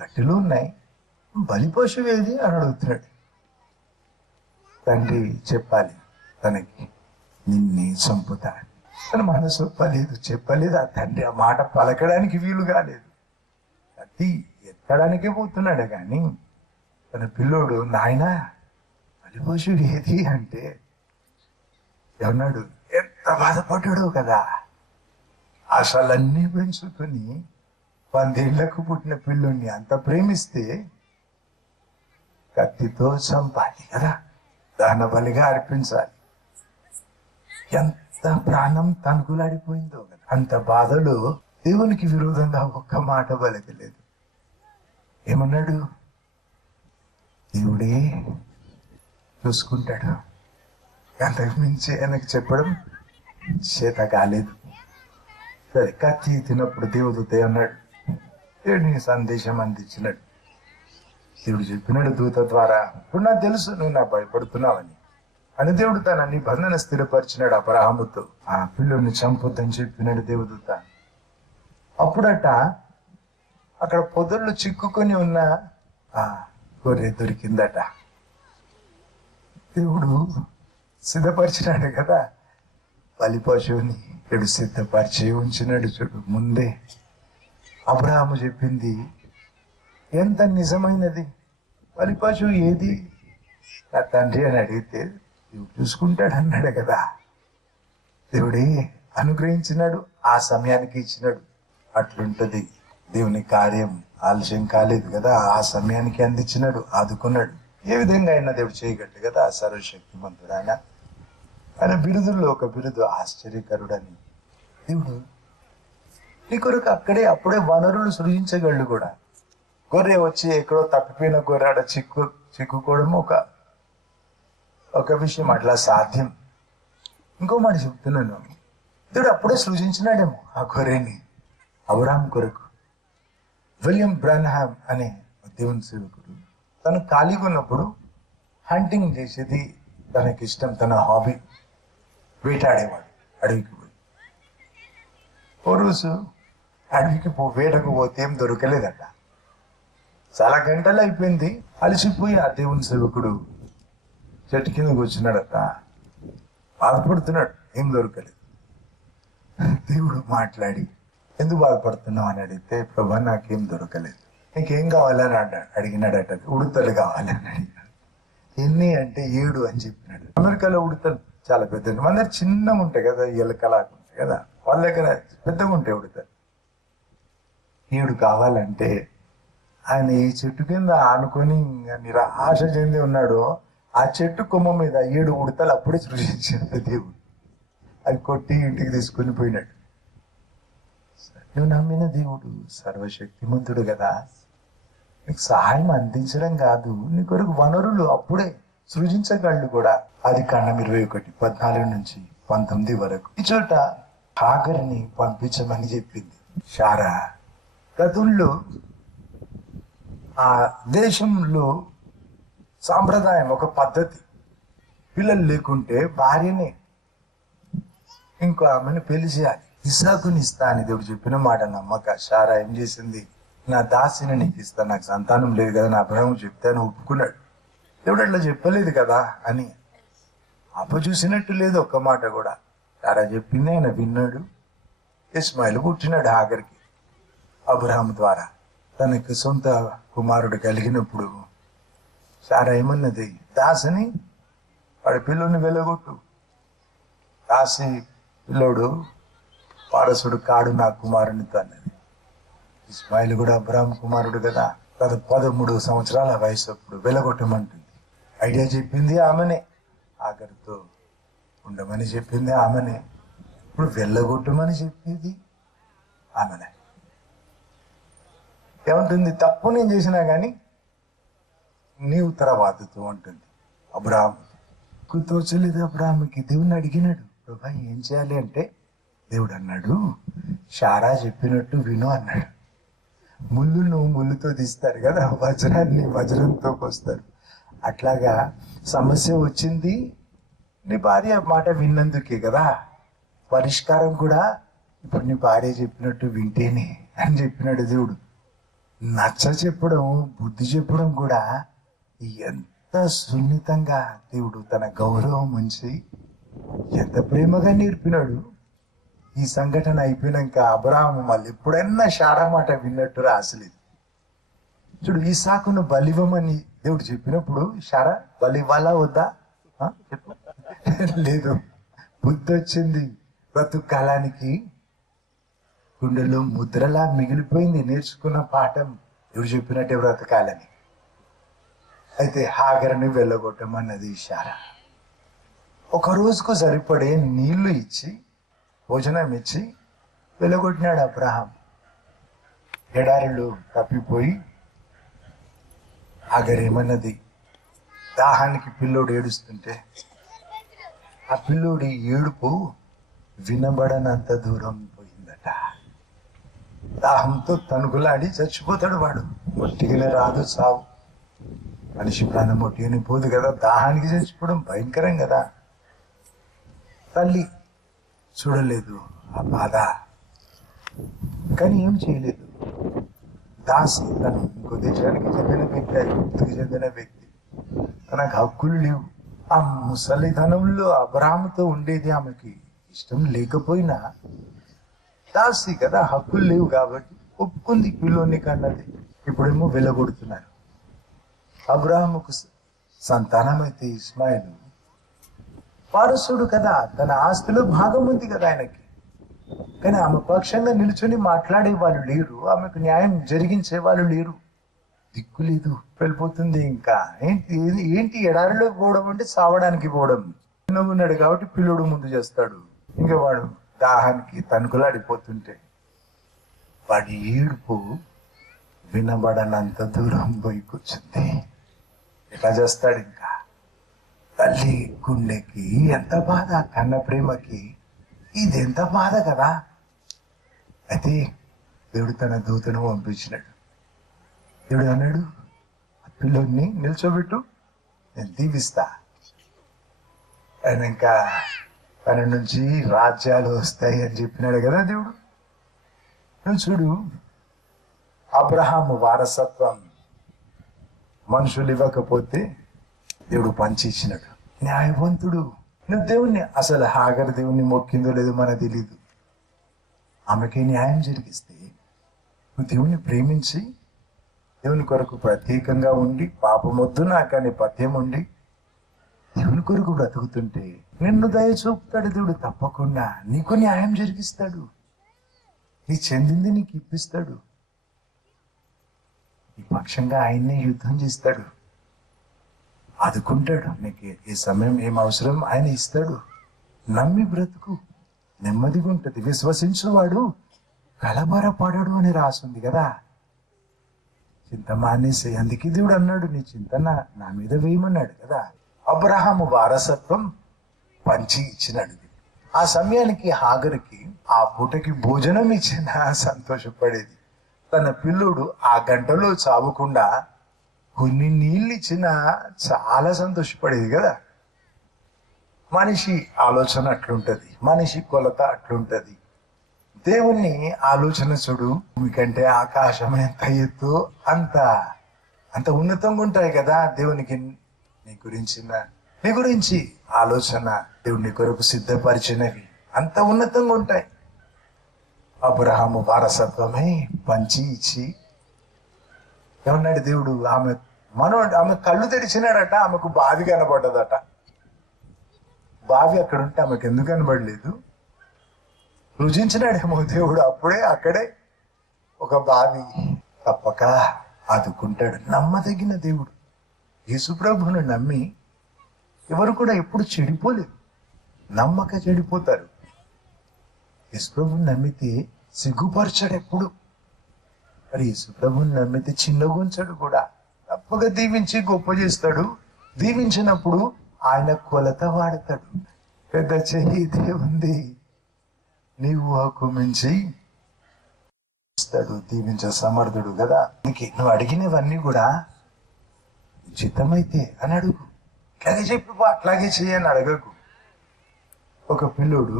కట్టెలు ఉన్నాయి, బలి పశువు ఏది అని అడుగుతున్నాడు. తండ్రి చెప్పాలి తనకి, నిన్నే చంపుతా. తన మనసు ఒప్పలేదు, చెప్పలేదు. ఆ తండ్రి ఆ మాట పలకడానికి వీలు కాలేదు. కత్తి ఎత్తడానికే పోతున్నాడు కానీ తన పిల్లోడు నాయనా బలి పశువు ఏది అంటే ఏమన్నాడు, ఎంత బాధపడ్డాడు కదా. ఆశలన్నీ పెంచుకుని 10 ఏళ్లకు పుట్టిన పిల్లుణ్ణి అంత ప్రేమిస్తే కత్తితో చంపాలి కదా, దాన బలిగా అర్పించాలి. ఎంత ప్రాణం తనుకులాడిపోయిందో కదా. అంత బాధలో దేవునికి విరోధంగా ఒక్క మాట పలకలేదు. ఏమన్నాడు, దేవుడే చూసుకుంటాడు. అంతకు మించి ఆయనకు చెప్పడం చేత కాలేదు. సరే, కత్తి తిన్నప్పుడు దేవదూత అన్నాడు, దేవుడిని సందేశం అందించినాడు. దేవుడు చెప్పినాడు దూత ద్వారా, ఇప్పుడు నాకు తెలుసు నువ్వు నాకు భయపడుతున్నావని అని. దేవుడు తన నిబంధన స్థిరపరిచినాడు అబ్రహాముతో. ఆ పిల్లుని చంపొద్దని చెప్పినాడు దేవదూత. అప్పుడట అక్కడ పొదల్లో చిక్కుకొని ఉన్న ఆ గొర్రె దొరికిందట. దేవుడు సిద్ధపరిచినాడు కదా బలి పశువుని. దేవుడు సిద్ధపరిచి ఉంచినాడు. చూడు, ముందే అబ్రహాము చెప్పింది ఎంత నిజమైనది. బలి పశువు ఏది నా తండ్రి అని అడిగితే దేవుడు చూసుకుంటాడు అన్నాడు కదా. దేవుడే అనుగ్రహించినాడు, ఆ సమయానికి ఇచ్చినాడు. అట్లుంటది దేవుని కార్యం. ఆలస్యం కాలేదు కదా, ఆ సమయానికి అందించినాడు, ఆదుకున్నాడు. ఏ విధంగా అయినా దేవుడు చేయగలడు కదా. సర్వశక్తిమంతుడు ఆయన. ఆయన బిరుదుల్లో ఒక బిరుదు ఆశ్చర్యకరుడని. దేవుడు నీ కొరకు అప్పుడే వనరులు సృజించగలడు కూడా. గొర్రె వచ్చి ఎక్కడో తప్పిపోయిన గొర్రె ఆడ చిక్కుకోవడం ఒక విషయం, అట్లా సాధ్యం. ఇంకో మాట చెప్తున్నాను, దేవుడు అప్పుడే సృజించినాడేమో ఆ గొర్రెని అబ్రహాం కొరకు. విలియం బ్రాన్హామ్ అనే దేవుని సేవకుడు తను ఖాళీగా ఉన్నప్పుడు హంటింగ్ చేసేది తనకి ఇష్టం, తన హాబీ. వేటాడేవాడు అడవికి పోయి. ఓ రోజు అడవికి వేటకు పోతే ఏం దొరకలేదట. చాలా గంటలు అయిపోయింది. అలసిపోయి ఆ దేవుని సేవకుడు చెట్టు కింద కూర్చున్నాడట. బాధపడుతున్నాడు, ఏం దొరకలేదు. దేవుడు మాట్లాడి, ఎందుకు బాధపడుతున్నావు అని అడిగితే, ప్రభా నాకేం దొరకలేదు. నీకేం కావాలని అడిగినాడట. ఉడతలు కావాలని అడిగినాడు. ఎన్ని అంటే 7 అని చెప్పినాడు. అమెరికాలో ఉడతలు చాలా పెద్దవి, మన దగ్గర చిన్నగా ఉంటాయి కదా, ఎలకలాగా ఉంటాయి కదా, వాళ్ళ దగ్గర పెద్దగా ఉంటాయి ఉడతలు. 7 కావాలంటే ఆయన ఈ చెట్టు కింద ఆనుకొని నిరాశ చెంది ఉన్నాడు. ఆ చెట్టు కొమ్మ మీద 7 ఉడతలు అప్పుడే సృష్టించాడు దేవుడు. అవి కొట్టి ఇంటికి తీసుకొని పోయినాడు. నువ్వు నమ్మిన దేవుడు సర్వశక్తిమంతుడు కదా. నీకు సహాయం అందించడం కాదు, నీ కొరకు వనరులు అప్పుడే సృజించగలడు కూడా. ఆదికాండం 21:14-19 వరకు. ఈ చోట హాగరుని పంపించమని చెప్పింది శారా. గతంలో ఆ దేశంలో సాంప్రదాయం, ఒక పద్ధతి, పిల్లలు లేకుంటే భార్యనే ఇంకో ఆమెను పెళ్లి చేయాలి. ఇస్సాకుని ఇస్తా అని దేవుడు చెప్పిన మాట నమ్మక శారా ఏం చేసింది, నా దాసిని నీకు ఇస్తా, నాకు సంతానం లేదు కదా, నా అబ్రహాము చెప్తాను ఒప్పుకున్నాడు. దేవుడు అట్లా చెప్పలేదు కదా అని అపచూసినట్టు లేదు ఒక్క మాట కూడా. శారా చెప్పింది ఆయన విన్నాడు. ఇస్మాయిల్ పుట్టినాడు హాగర్కి అబ్రహాము ద్వారా. తనకి సొంత కుమారుడు కలిగినప్పుడు శారా ఏమన్నది, దాసిని వాడి పిల్లోని వెళ్ళగొట్టు, దాసి పిల్లోడు వారసుడు కాడు నా కుమారునితో అన్నది. ఇస్మాయిల్ కూడా అబ్రహాం కుమారుడు కదా. 13 సంవత్సరాల వయసు అప్పుడు వెళ్ళగొట్టమంటుంది. ఐడియా చెప్పింది ఆమెనే, ఆఖరితో ఉండమని చెప్పింది ఆమెనే, ఇప్పుడు వెళ్ళగొట్టమని చెప్పేది ఆమెనే. ఏమంటుంది, తప్పు నేను చేసినా కానీ నీవు తర్వాతతో ఉంటుంది. అబ్రహాం తోచలేదు అబ్రహాంకి. దేవుని అడిగినాడు, ప్రభా ఏం చేయాలి అంటే, దేవుడు అన్నాడు, శారా చెప్పినట్టు విను అన్నాడు. ముళ్ళును ముళ్ళుతో తీస్తారు కదా, వజ్రాన్ని వజ్రంతో కోస్తారు. అట్లాగా సమస్య వచ్చింది నీ భార్య మాట విన్నందుకే కదా. పరిష్కారం కూడా ఇప్పుడు నీ భార్య చెప్పినట్టు వింటేనే అని చెప్పినాడు దేవుడు. నచ్చ చెప్పడం, బుద్ధి చెప్పడం కూడా ఎంత సున్నితంగా దేవుడు తన గౌరవం ఉంచి ఎంత ప్రేమగా నేర్పినాడు. ఈ సంఘటన అయిపోయినాక అబ్రహాము మళ్ళీ ఎప్పుడైనా శారా మాట విన్నట్టు రాసలేదు. చూడు, ఇస్సాకును బలివ్వమని దేవుడు చెప్పినప్పుడు శారా బలి ఇవ్వాలా వద్దా చెప్పు, లేదు బుద్ధి వచ్చింది. బ్రతుకు కాలానికి గుండెలో ముద్రలా మిగిలిపోయింది. నేర్చుకున్న పాఠం ఎవరు చెప్పినట్టే బ్రతకాలని. అయితే హాగరుని వెళ్ళగొట్టమన్నది ఇషారా. ఒక రోజుకు సరిపడే నీళ్లు ఇచ్చి భోజనం ఇచ్చి వెళ్ళగొట్టినాడు అబ్రహాం. ఎడారులు తప్పిపోయి హాగరేమన్నది, దాహానికి పిల్లోడు ఏడుస్తుంటే ఆ పిల్లోడి ఏడుపు వినబడనంత దూరం పోయిందట. దాహంతో తనుగులాడి చచ్చిపోతాడు వాడు. ఒట్టిగానే రాదు చావు. మనిషి ప్రాణం ఒట్టిగానే పోదు కదా. దాహానికి చచ్చిపోవడం భయంకరం కదా. తల్లి చూడలేదు ఆ బాధ, కానీ ఏం చేయలేదు. దాసి తను ఇంకో దేశానికి చెందిన వ్యక్తి, ఐగుప్తుకి చెందిన వ్యక్తి, తనకు హక్కులు లేవు. ఆ ముసలితనంలో అబ్రాహాముతో ఉండేది ఆమెకి ఇష్టం లేకపోయినా దాసి కదా, హక్కులు లేవు కాబట్టి ఒప్పుకుంది పిల్లోని కన్నది. ఇప్పుడేమో వెళ్ళగొడుతున్నారు. అబ్రాహాముకు సంతానం అయితే ఇస్మాయిలు వారసుడు కదా, తన ఆస్తిలో భాగం ఉంది కదా ఆయనకి. కానీ ఆమె పక్షంగా నిల్చొని మాట్లాడే వాళ్ళు లేరు, ఆమెకు న్యాయం జరిగించే వాళ్ళు లేరు. దిక్కు లేదు, వెళ్ళిపోతుంది. ఇంకా ఏంటి ఎడారిలోకి పోవడం అంటే చావడానికి పోవడం. ఉన్నాడు కాబట్టి పిల్లోడు ముందు చేస్తాడు. ఇంకా వాడు దాహానికి తణుకులాడిపోతుంటే వాడి ఏడుపు వినబడనంత దూరం పోయి కూర్చుంది. ఎట్లా చేస్తాడు? ఇంకా తల్లి గుండెకి ఎంత బాధ, కన్న ప్రేమకి ఇది ఎంత బాధ కదా. అయితే దేవుడు తన దూతను పంపించినాడు. దేవుడు అన్నాడు, ఆ పిల్లోడిని నిల్చోబెట్టు, నేను దీవిస్తా. ఆయన ఇంకా తన నుంచి రాజ్యాలు వస్తాయి అని చెప్పినాడు కదా దేవుడు. నువ్వు చూడు, అబ్రహాము వారసత్వం మనుషులు ఇవ్వకపోతే దేవుడు పంచి ఇచ్చినాడు. న్యాయవంతుడు. నువ్వు దేవుణ్ణి, అసలు హాగర్ దేవుణ్ణి మొక్కిందో లేదో మనకు తెలీదు. ఆమెకి న్యాయం జరిగిస్తే నువ్వు దేవుణ్ణి ప్రేమించి దేవుని కొరకు ప్రత్యేకంగా ఉండి, పాపమొద్దు నాకని పథ్యం ఉండి దేవుని కొరకు బ్రతుకుతుంటే నిన్ను దయ చూపుతాడు దేవుడు. తప్పకుండా నీకు న్యాయం జరిగిస్తాడు. నీ చెందింది నీకు ఇప్పిస్తాడు. ఈ పక్షంగా ఆయన్నే యుద్ధం చేస్తాడు, ఆదుకుంటాడు. నీకు ఏ సమయం ఏం అవసరం ఆయన ఇస్తాడు. నమ్మి బ్రతుకు, నెమ్మదిగా ఉంటుంది. విశ్వసించువాడు కలవరపడడు అని రాసింది కదా. చింత మానేసే. అందుకే దేవుడు అన్నాడు, నీ చింత నా మీద వేయమన్నాడు కదా. అబ్రహాము వారసత్వం పంచి ఇచ్చినాడు. ఆ సమయానికి హాగరుకి ఆ పూటకి భోజనం ఇచ్చిన సంతోషపడేది. తన పిల్లుడు ఆ గంటలో చావకుండా కొన్ని నీళ్ళు ఇచ్చినా చాలా సంతోషపడేది కదా. మనిషి ఆలోచన అట్లుంటది, మనిషి కొలత అట్లుంటది. దేవుని ఆలోచన చూడు, మీకంటే ఆకాశం ఎంత ఎత్తు అంత ఉన్నతంగా ఉంటాయి కదా. దేవునికి నీ గురించి ఆలోచన దేవుని కొరకు సిద్ధపరిచినవి అంత ఉన్నతంగా ఉంటాయి. అబ్రహాము వారసత్వమే పంచి ఇచ్చి ఏమన్నాడు దేవుడు, ఆమె కళ్ళు తెరిచినాడట. ఆమెకు బావి కనబడ్డదట. బావి అక్కడ ఉంటే ఆమెకు ఎందుకు కనబడలేదు? రుజించినాడేమో దేవుడు. అక్కడే ఒక బావి తప్పక ఆదుకుంటాడు. నమ్మదగిన దేవుడు. యేసుప్రభువును నమ్మి ఎవరు కూడా ఎప్పుడు చెడిపోలేదు. నమ్మక చెడిపోతారు. యేసుప్రభువుని నమ్మితే సిగ్గుపరచాడు ఎప్పుడు. మరి యేసుప్రభువుని నమ్మితే చిన్నగుంచాడు కూడా. తప్పక దీవించి గొప్ప చేస్తాడు. దీవించినప్పుడు ఆయన కొలత వాడతాడు. పెద్ద చెయ్యి ఉంది, నీవు హక్కు మించి ఇస్తాడు. దీవించే సమర్థుడు కదా. నువ్వు అడిగినవన్నీ కూడా చిత్తమైతే అని అడుగు. ఇట్లాగే చెప్పు, అట్లాగే చెయ్యని అడగకు. ఒక పిల్లోడు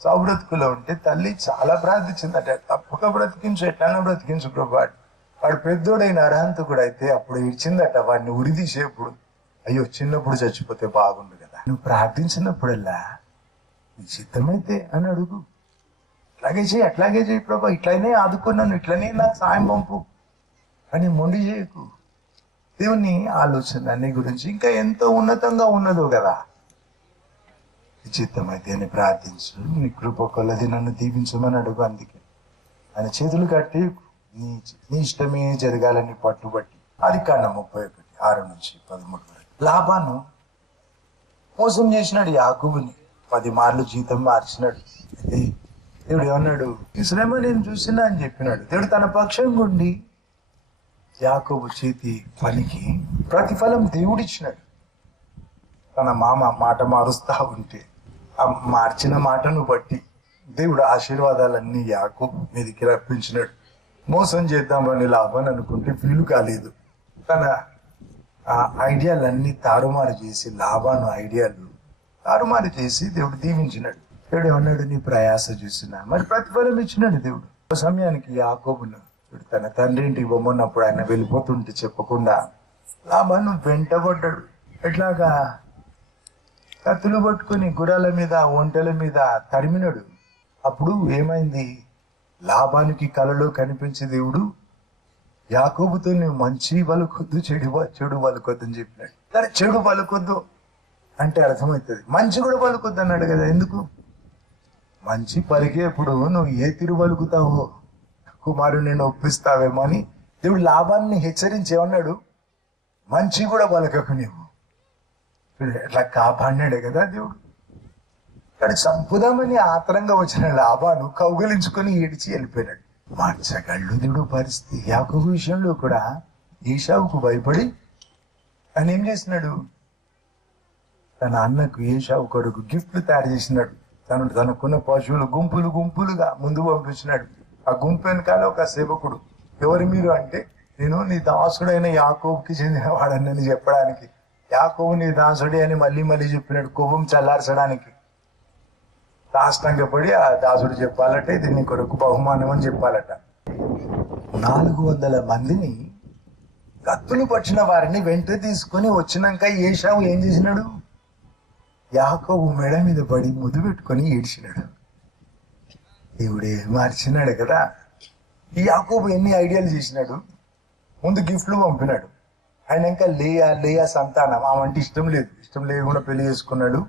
సావు బ్రతుకులో ఉంటే తల్లి చాలా ప్రార్థించిందట, తప్పక బ్రతికించు, ఎట్లన్నా బ్రతికించు ప్రభు. వాడు పెద్దోడైన అర్హంతకుడు అయితే అప్పుడు ఇచ్చిందట వాడిని ఉరిదీసేప్పుడు. అయ్యో చిన్నప్పుడు చచ్చిపోతే బాగుండు కదా. నువ్వు ప్రార్థించినప్పుడల్లా నీ చిత్తమైతే అని అడుగు. అట్లాగే చేయి ప్రభా, ఇట్లనే ఆదుకున్నాను, ఇట్లనే నాకు సాయం పంపు అని మొండి చేయకు. దేవుని ఆలోచన నీ గురించి ఇంకా ఎంతో ఉన్నతంగా ఉన్నదో కదా. చిత్తమైతే అని ప్రార్థించు, నీ కృప కొలది నన్ను దీవించమని అడుగు. అందుకే ఆయన చేతులు కట్టి నీ నీ ఇష్టమే జరగాలని పట్టుబట్టి. అది కాండం 31:6-13 వరకు. లాబాను మోసం చేసినాడు యాకోబుని, 10 మార్లు జీతం మార్చినాడు. అయితే దేవుడు ఏమన్నాడు, ఈ శ్రమ నేను చూసినా అని చెప్పినాడు. దేవుడు తన పక్షంగా ఉండి యాకోబు చేతి పనికి ప్రతిఫలం దేవుడిచ్చినాడు. తన మామ మాట మారుస్తా ఉంటే ఆ మార్చిన మాటను బట్టి దేవుడు ఆశీర్వాదాలన్నీ యాకోబు మీదకి రప్పించినాడు. మోసం చేద్దామని లాభం అనుకుంటే వీలు కాలేదు. తన ఆ ఐడియాలన్నీ తారుమారు చేసి, లాభాను ఐడియాలు తారుమారు చేసి దేవుడు దీవించినాడు. దేవుడు ఏమన్నాడు, నీ ప్రయాస చూసినా మరి ప్రతిఫలం ఇచ్చినాడు దేవుడు. ఒక సమయానికి యాకోబును తన తండ్రి ఇంటికి బొమ్మన్నప్పుడు ఆయన వెళ్ళిపోతుంటే చెప్పకుండా లాభాను వెంటబడ్డాడు. ఎట్లాగా కత్తులు పట్టుకుని గుర్రాల మీద ఒంటెల మీద తరిమినాడు. అప్పుడు ఏమైంది, లాభానికి కలలో కనిపించే దేవుడు యాకోబుతో నువ్వు మంచి పలుకొద్దు, చెడు పలుకొద్దు అని చెప్పినాడు. సరే, చెడు పలుకొద్దు అంటే అర్థమవుతుంది, మంచి కూడా పలుకొద్దు అన్నాడు కదా. ఎందుకు? మంచి పలికేప్పుడు నువ్వు ఏ తిరు పలుకుతావో కుమారుడు నేను ఒప్పిస్తావేమో అని దేవుడు లాభాన్ని హెచ్చరించేమన్నాడు, మంచి కూడా పలకకు నీవు. అట్లా కాపాడినాడే కదా దేవుడు. కానీ చంపుదామని ఆతరంగా వచ్చిన లాభాను కౌగలించుకొని ఏడిచి వెళ్ళిపోయినాడు. మార్చగళ్ళు దేవుడు పరిస్థితి. యాకోబు విషయంలో కూడా ఏశావుకు భయపడి ఆయన ఏం చేసినాడు, తన అన్నకు ఏశావు కొరకు గిఫ్ట్లు తయారు చేసినాడు. తనకున్న పశువులు గుంపులుగా ముందు పంపించినాడు. ఆ గుంపు వెనకాల ఒక సేవకుడు, ఎవరు మీరు అంటే, నేను నీ దాసుడైన యాకోబుకి చెందిన వాడని చెప్పడానికి. యాకోబు నీ దాసుడే అని మళ్ళీ చెప్పినాడు, కోపం చల్లార్చడానికి. సాష్టాంగపడి ఆ దాసుడు చెప్పాలట, ఇది నీ కొరకు బహుమానం అని చెప్పాలట. 400 మందిని కత్తులు పట్టిన వారిని వెంట తీసుకొని వచ్చినాక ఏశావు ఏం చేసినాడు, యాకోబు మెడ మీద పడి ముద్దు పెట్టుకొని ఏడ్చినాడు. దేవుడే మార్చినాడు కదా. ఈ యాకోబు ఎన్ని ఐడియాలు చేసినాడు. ముందు గిఫ్ట్లు పంపినాడు. ఆయన ఇంకా లేయా సంతానం, ఆమంటే ఇష్టం లేకుండా పెళ్లి చేసుకున్నాడు.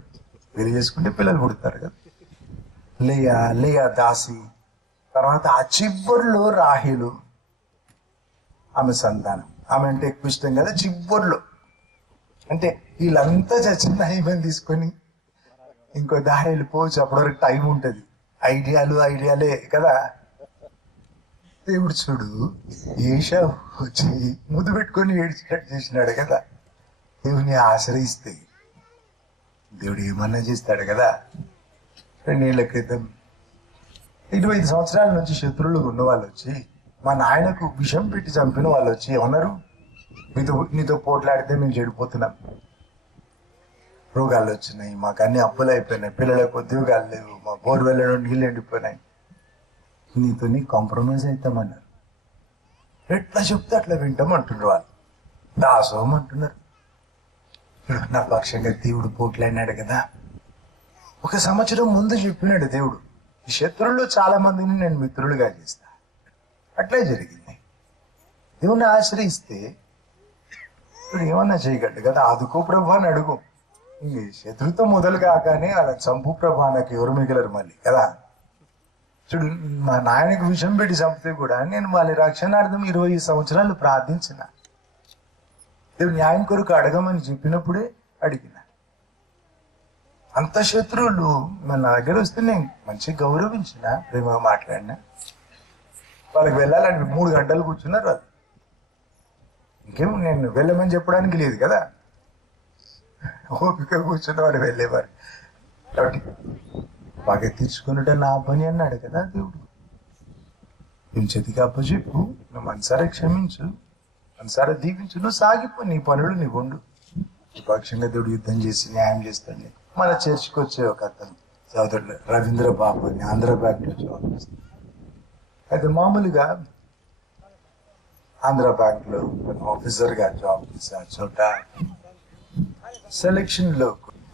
పెళ్లి చేసుకుంటే పిల్లలు పుడతారు కదా. లేయా దాసి, తర్వాత ఆ చివరిలో రాహేలు, ఆమె సంతానం. ఆమె అంటే ఎక్కువ ఇష్టం కదా. చివరిలో అంటే వీళ్ళంతా చచ్చిన ఈమెను తీసుకొని ఇంకో దారి వెళ్ళిపోవచ్చు. అప్పటి వరకు టైం ఉంటుంది. ఐడియాలే కదా. దేవుడు చూడు, ఏశావు వచ్చి ముద్దు పెట్టుకొని ఏడ్చినట్టు చేసినాడు కదా. దేవుని ఆశ్రయిస్తే దేవుడు ఏమన్నా చేస్తాడు కదా. 2 ఏళ్ల క్రితం 25 సంవత్సరాల నుంచి శత్రువులు ఉన్న వాళ్ళు వచ్చి, మా నాయనకు విషం పెట్టి చంపిన వాళ్ళు వచ్చి ఏమన్నారు, నీతో పోట్లాడితే మేము చెడిపోతున్నాం, రోగాలు వచ్చినాయి, మాకు అన్ని అప్పులు అయిపోయినాయి, పిల్లలకు ఉద్యోగాలు లేవు, మా బోర్వెల్లో నీళ్ళు ఎండిపోయినాయి, నీతో కాంప్రమైజ్ అవుతామన్నారు. ఎట్లా చెప్తే అట్లా వింటామంటున్నారు వాళ్ళు. దాసోం అంటున్నారు. నా పక్షంగా దేవుడు పోట్లాడినాడు కదా. 1 సంవత్సరం ముందు చెప్పినాడు దేవుడు, ఈ శత్రువుల్లో చాలా మందిని నేను మిత్రులుగా చేస్తా. అట్లే జరిగింది. దేవుణ్ణి ఆశ్రయిస్తే ఇప్పుడు ఏమన్నా చేయగలడు కదా. ఆదుకో ప్రభా అని అడుగు. ఇంక శత్రుతో మొదలు కాగానే అలా చంపు ప్రభా, నాకు ఎవరు మిగలరు మళ్ళీ కదా. చూడు, మా నాయనకు విషం పెట్టి చంపితే కూడా నేను వాళ్ళ రక్షణార్థం 20 సంవత్సరాలు ప్రార్థించిన. దేవుడు న్యాయం కొరకు అడగమని చెప్పినప్పుడే అడిగిన. అంత శత్రువులు మన దగ్గర వస్తే నేను మంచిగా గౌరవించిన, ప్రేమ మాట్లాడినా. వాళ్ళకి వెళ్ళాలని 3 గంటలు కూర్చున్నారు వాళ్ళు. ఇంకేం నేను వెళ్ళమని చెప్పడానికి లేదు కదా. ఓపిక కూర్చున్న వాడు వెళ్ళేవారు. కాబట్టి పగ తీర్చుకున్నట్టు నా పని అన్నాడు కదా దేవుడు. నేను చేతికి అప్పచెప్పు, నువ్వు మనసారా క్షమించు, మనసారా దీవించు, నువ్వు సాగిపో, నీ పనులు నీ ఉండు. పక్షంగా దేవుడు యుద్ధం చేసి న్యాయం చేస్తాడు. మన చర్చికి వచ్చే ఒక అతను సోదరుడు రవీంద్ర బాబు అని ఆంధ్ర బ్యాంక్ లో జాబ్ చేస్తాడు. అయితే మామూలుగా ఆంధ్ర బ్యాంక్ లో ఆఫీసర్ గా జాబ్ చేశారు. చోట సెలక్షన్ లో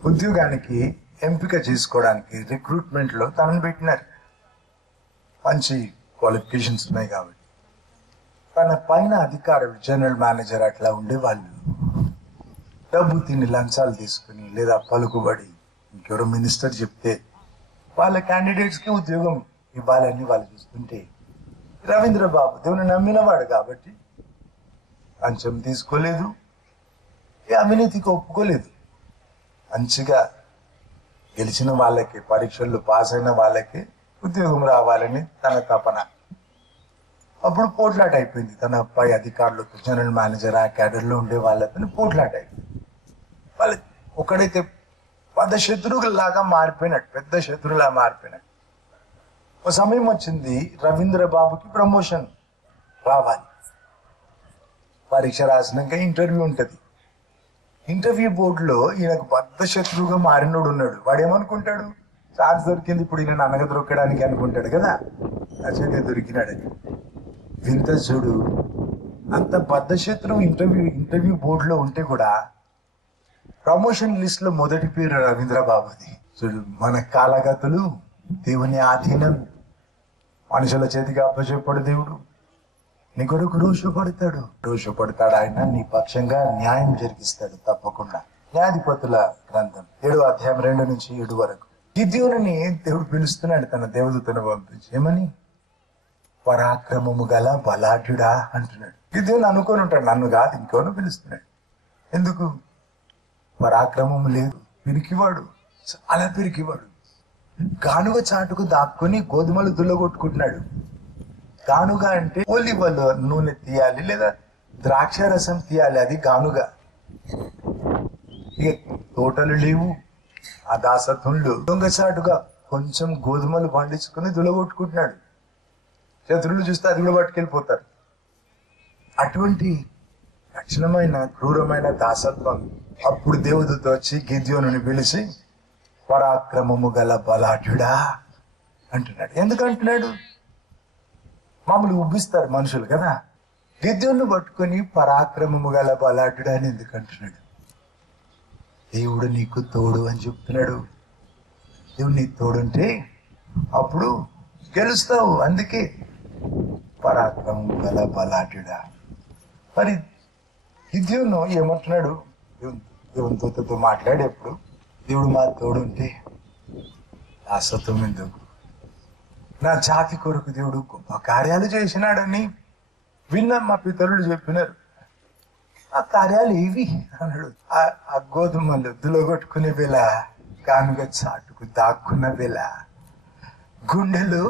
ఉద్యోగానికి ఎంపిక చేసుకోవడానికి రిక్రూట్మెంట్ లో తనని పెట్టినారు. మంచి క్వాలిఫికేషన్స్ ఉన్నాయి కాబట్టి. తన పైన అధికారులు, జనరల్ మేనేజర్ అట్లా ఉండే వాళ్ళు డబ్బు తిని లంచాలు తీసుకుని లేదా పలుకుబడి ఇంకెవరో మినిస్టర్ చెప్తే వాళ్ళ క్యాండిడేట్స్కి ఉద్యోగం ఇవ్వాలని వాళ్ళు చూస్తుంటే రవీంద్ర బాబు దేవుని నమ్మినవాడు కాబట్టి లంచం తీసుకోలేదు, ఏ అవినీతికి ఒప్పుకోలేదు. మంచిగా గెలిచిన వాళ్ళకి, పరీక్షల్లో పాస్ అయిన వాళ్ళకి ఉద్యోగం రావాలని తన తపన. అప్పుడు పోట్లాట అయిపోయింది. తన పై అధికారులతో, జనరల్ మేనేజర్, ఆ క్యాడర్లో ఉండే వాళ్ళతో పోట్లాట అయిపోయింది. వాళ్ళకి ఒకడైతే పెద్ద శత్రువులాగా మారిపోయినట్టు, పెద్ద శత్రువులా మారిపోయినట్టు. ఒక సమయం వచ్చింది, రవీంద్ర బాబుకి ప్రమోషన్ రావాలి. పరీక్ష రాసినాక ఇంటర్వ్యూ ఉంటుంది. ఇంటర్వ్యూ బోర్డులో ఈయనకు పెద్ద శత్రువుగా మారినోడు ఉన్నాడు. వాడు ఏమనుకుంటాడు, ఛాన్స్ దొరికింది, ఇప్పుడు ఈయన అనగ దొరకడానికి అనుకుంటాడు కదా. అజయ్ దొరికినాడని. వింత చూడు, అంత పెద్ద శత్రువు ఇంటర్వ్యూ బోర్డులో ఉంటే కూడా ప్రమోషన్ లిస్ట్ లో మొదటి పేరు రవీంద్ర బాబుది. చూడు, మన కాలగతులు దేవుని ఆధీనం. మనుషుల చేతికి అప్పచెప్పడు దేవుడు. నీ కొరకు రోషపడతాడు ఆయన. నీ పక్షంగా న్యాయం జరిగిస్తాడు తప్పకుండా. న్యాయాధిపతుల గ్రంథం 7వ అధ్యాయం 2 నుంచి 7 వరకు. గిద్యోనుని దేవుడు పిలుస్తున్నాడు తన దేవదూతను పంపించి. ఏమని? పరాక్రమము గల బలాఢ్యుడా అంటున్నాడు. గిద్యోను అనుకొని ఉంటాడు, నన్ను కాదు ఇంకోను పిలుస్తున్నాడు. ఎందుకు? పరాక్రమం లేదు, పిరికివాడు, చాలా పిరికివాడు. గానుగ చాటుకు దాక్కుని గోధుమలు దుల్లగొట్టుకుంటున్నాడు. గానుగ అంటే ఒలివలు నూనె తీయాలి, లేదా ద్రాక్ష రసం తీయాలి, అది గానుగ. ఇక తోటలు లేవు, ఆ దాసత్వంలో దొంగచాటుగా కొంచెం గోధుమలు పండించుకుని దుల్లగొట్టుకుంటున్నాడు. శత్రువులు చూస్తే అది కూడా పట్టుకెళ్ళిపోతారు. అటువంటి కఠినమైన క్రూరమైన దాసత్వం. అప్పుడు దేవదూత వచ్చి గిద్యోనుని పిలిచి పరాక్రమము గల బలాఢ్యుడా అంటున్నాడు. ఎందుకు అంటున్నాడు? మామూలు ఉబ్బిస్తారు మనుషులు కదా. గిద్యోను పట్టుకొని పరాక్రమము గల బలాఢ్యుడా అని ఎందుకు అంటున్నాడు? దేవుడు నీకు తోడు అని చెప్తున్నాడు. దేవుడు నీకు తోడుంటే అప్పుడు గెలుస్తావు. అందుకే పరాక్రమము గల బలాఢ్యుడా. మరి గిద్యోను ఏమంటున్నాడు? దేవుని దూతతో మాట్లాడేప్పుడు, దేవుడు మా తోడుంటే దాసత్వం ఎందుకు? నా జాతి కొరకు దేవుడు గొప్ప కార్యాలు చేసినాడని విన్నా, మా పితరులు చెప్పినారు. ఆ కార్యాలు ఏవి అన్నాడు. ఆ గోధుమలు దులగొట్టుకునే వేళ, గానుగ చాటుకు దాక్కున్న వేళ, గుండెలు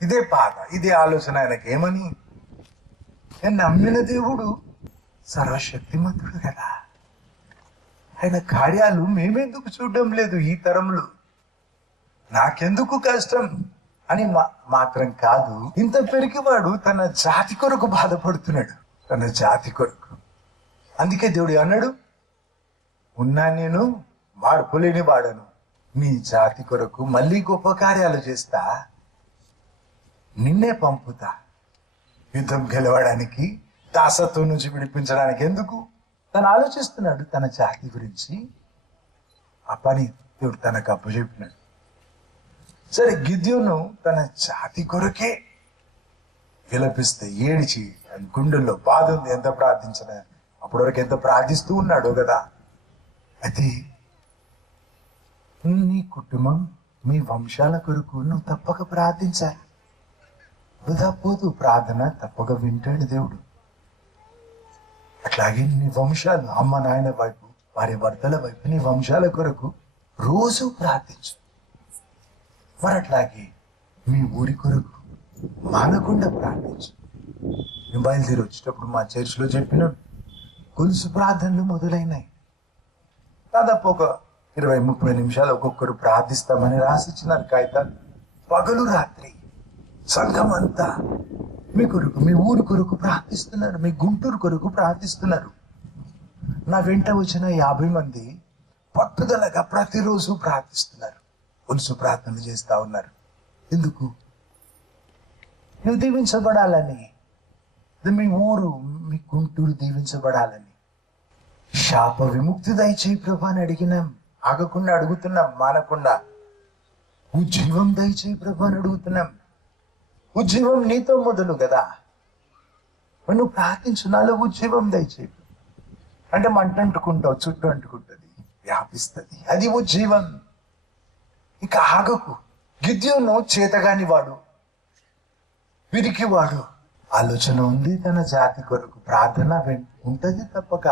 ఇదే బాధ, ఇదే ఆలోచన ఆయనకి. ఏమని? నేను నమ్మిన దేవుడు సర్వశక్తిమంతుడు కదా, ఆయన కార్యాలు మేమెందుకు చూడడం లేదు ఈ తరంలో, నాకెందుకు కష్టం అని మాత్రం కాదు, ఇంత పెరిగివాడు తన జాతి కొరకు బాధపడుతున్నాడు, తన జాతి కొరకు. అందుకే దేవుడు అన్నాడు, ఉన్నా నేను మార్పులేని వాడను, నీ జాతి కొరకు మళ్ళీ గొప్ప కార్యాలు చేస్తా, నిన్నే పంపుతా, యుద్ధం గెలవడానికి, దాసత్వం నుంచి విడిపించడానికి. ఎందుకు? తను ఆలోచిస్తున్నాడు తన జాతి గురించి. ఆ పని దేవుడు తనకు అప్పచెప్పినాడు. సరే, గిద్యోను తన జాతి కొరకే విలపిస్తే ఏడిచి గుండెల్లో బాధ ఉంది. ఎంత ప్రార్థించిన అప్పటి వరకు ఎంత ప్రార్థిస్తూ ఉన్నాడో కదా. అయితే నీ కుటుంబం, మీ వంశాల కొరకు నువ్వు తప్పక ప్రార్థించాలి. వృధా పోదు ప్రార్థన, తప్పక వింటాడు దేవుడు. అట్లాగే నీ వంశాలు, అమ్మ నాయన వైపు, వారి భర్తల వైపు, నీ వంశాల కొరకు రోజు ప్రార్థించు. మరి అట్లాగే మీ ఊరి కొరకు మానకుండా ప్రార్థించు. మేము బయలుదేరి వచ్చేటప్పుడు మా చర్చిలో చెప్పిన గొలుసు ప్రార్థనలు మొదలైనాయి. దాదాపు ఒక 20-30 నిమిషాలు ఒక్కొక్కరు ప్రార్థిస్తామని రాసిచ్చినారు కాగితాలు. పగలు రాత్రి సంఘం అంతా మీ కొరకు, మీ ఊరు కొరకు ప్రార్థిస్తున్నారు, మీ గుంటూరు కొరకు ప్రార్థిస్తున్నారు. నా వెంట వచ్చిన 50 మంది పట్టుదలగా ప్రతిరోజు ప్రార్థిస్తున్నారు, గొలుసు ప్రార్థనలు చేస్తా ఉన్నారు. ఎందుకు? నువ్వు దీవించబడాలని, మీ ఊరు, మీ గుంటూరు దీవించబడాలని. శాప విముక్తి దయచేయి ప్రభా అని అడిగినాం, ఆగకుండా అడుగుతున్నాం, మానకుండా. ఉజ్జీవం దయచేయి ప్రభా అని అడుగుతున్నాం. ఉజ్జీవం నీతో మొదలు కదా. నువ్వు ప్రార్థించు, నాలో ఉజ్జీవం దయచేయి అంటే మంట అంటుకుంటావు, చుట్టూ అంటుకుంటుంది. వ్యాపిస్తుంది. అది ఓ జీవం. ఇక ఆగకు. గిద్యోను చేతగాని వాడు, పిరికివాడు. ఆలోచన ఉంది, తన జాతి కొరకు ప్రార్థన ఉంటది తప్పక.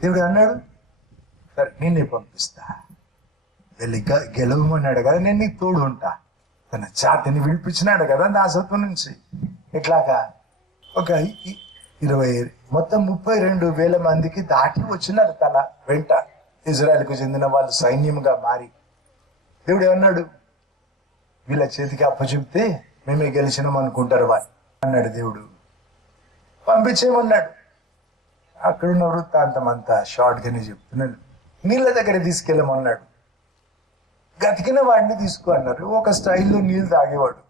దేవుడు అన్నాడు, సరే నిన్నే పంపిస్తా, వెళ్ళి గెలవమన్నాడు కదా, నేను నీకు తోడు ఉంటా. తన జాతిని విడిపించినాడు కదా దాసత్వం నుంచి. ఇట్లాగా ఒక 32,000 మందికి దాటి వచ్చినారు తన వెంట, ఇజ్రాయెల్కు చెందిన వాళ్ళు సైన్యంగా మారి. దేవుడు ఏమన్నాడు, వీళ్ళ చేతికి అప్పచెప్తే మేమే గెలిచినాం అనుకుంటారు వాళ్ళు అన్నాడు. దేవుడు పంపించేమన్నాడు. అక్కడున్న వృత్తాంతం అంతా షార్ట్ గానే చెప్తున్నాను. నీళ్ళ దగ్గర తీసుకెళ్ళమన్నాడు. గతికిన వాడిని తీసుకో అన్నారు. ఒక స్టైల్లో నీళ్ళు తాగేవాడు.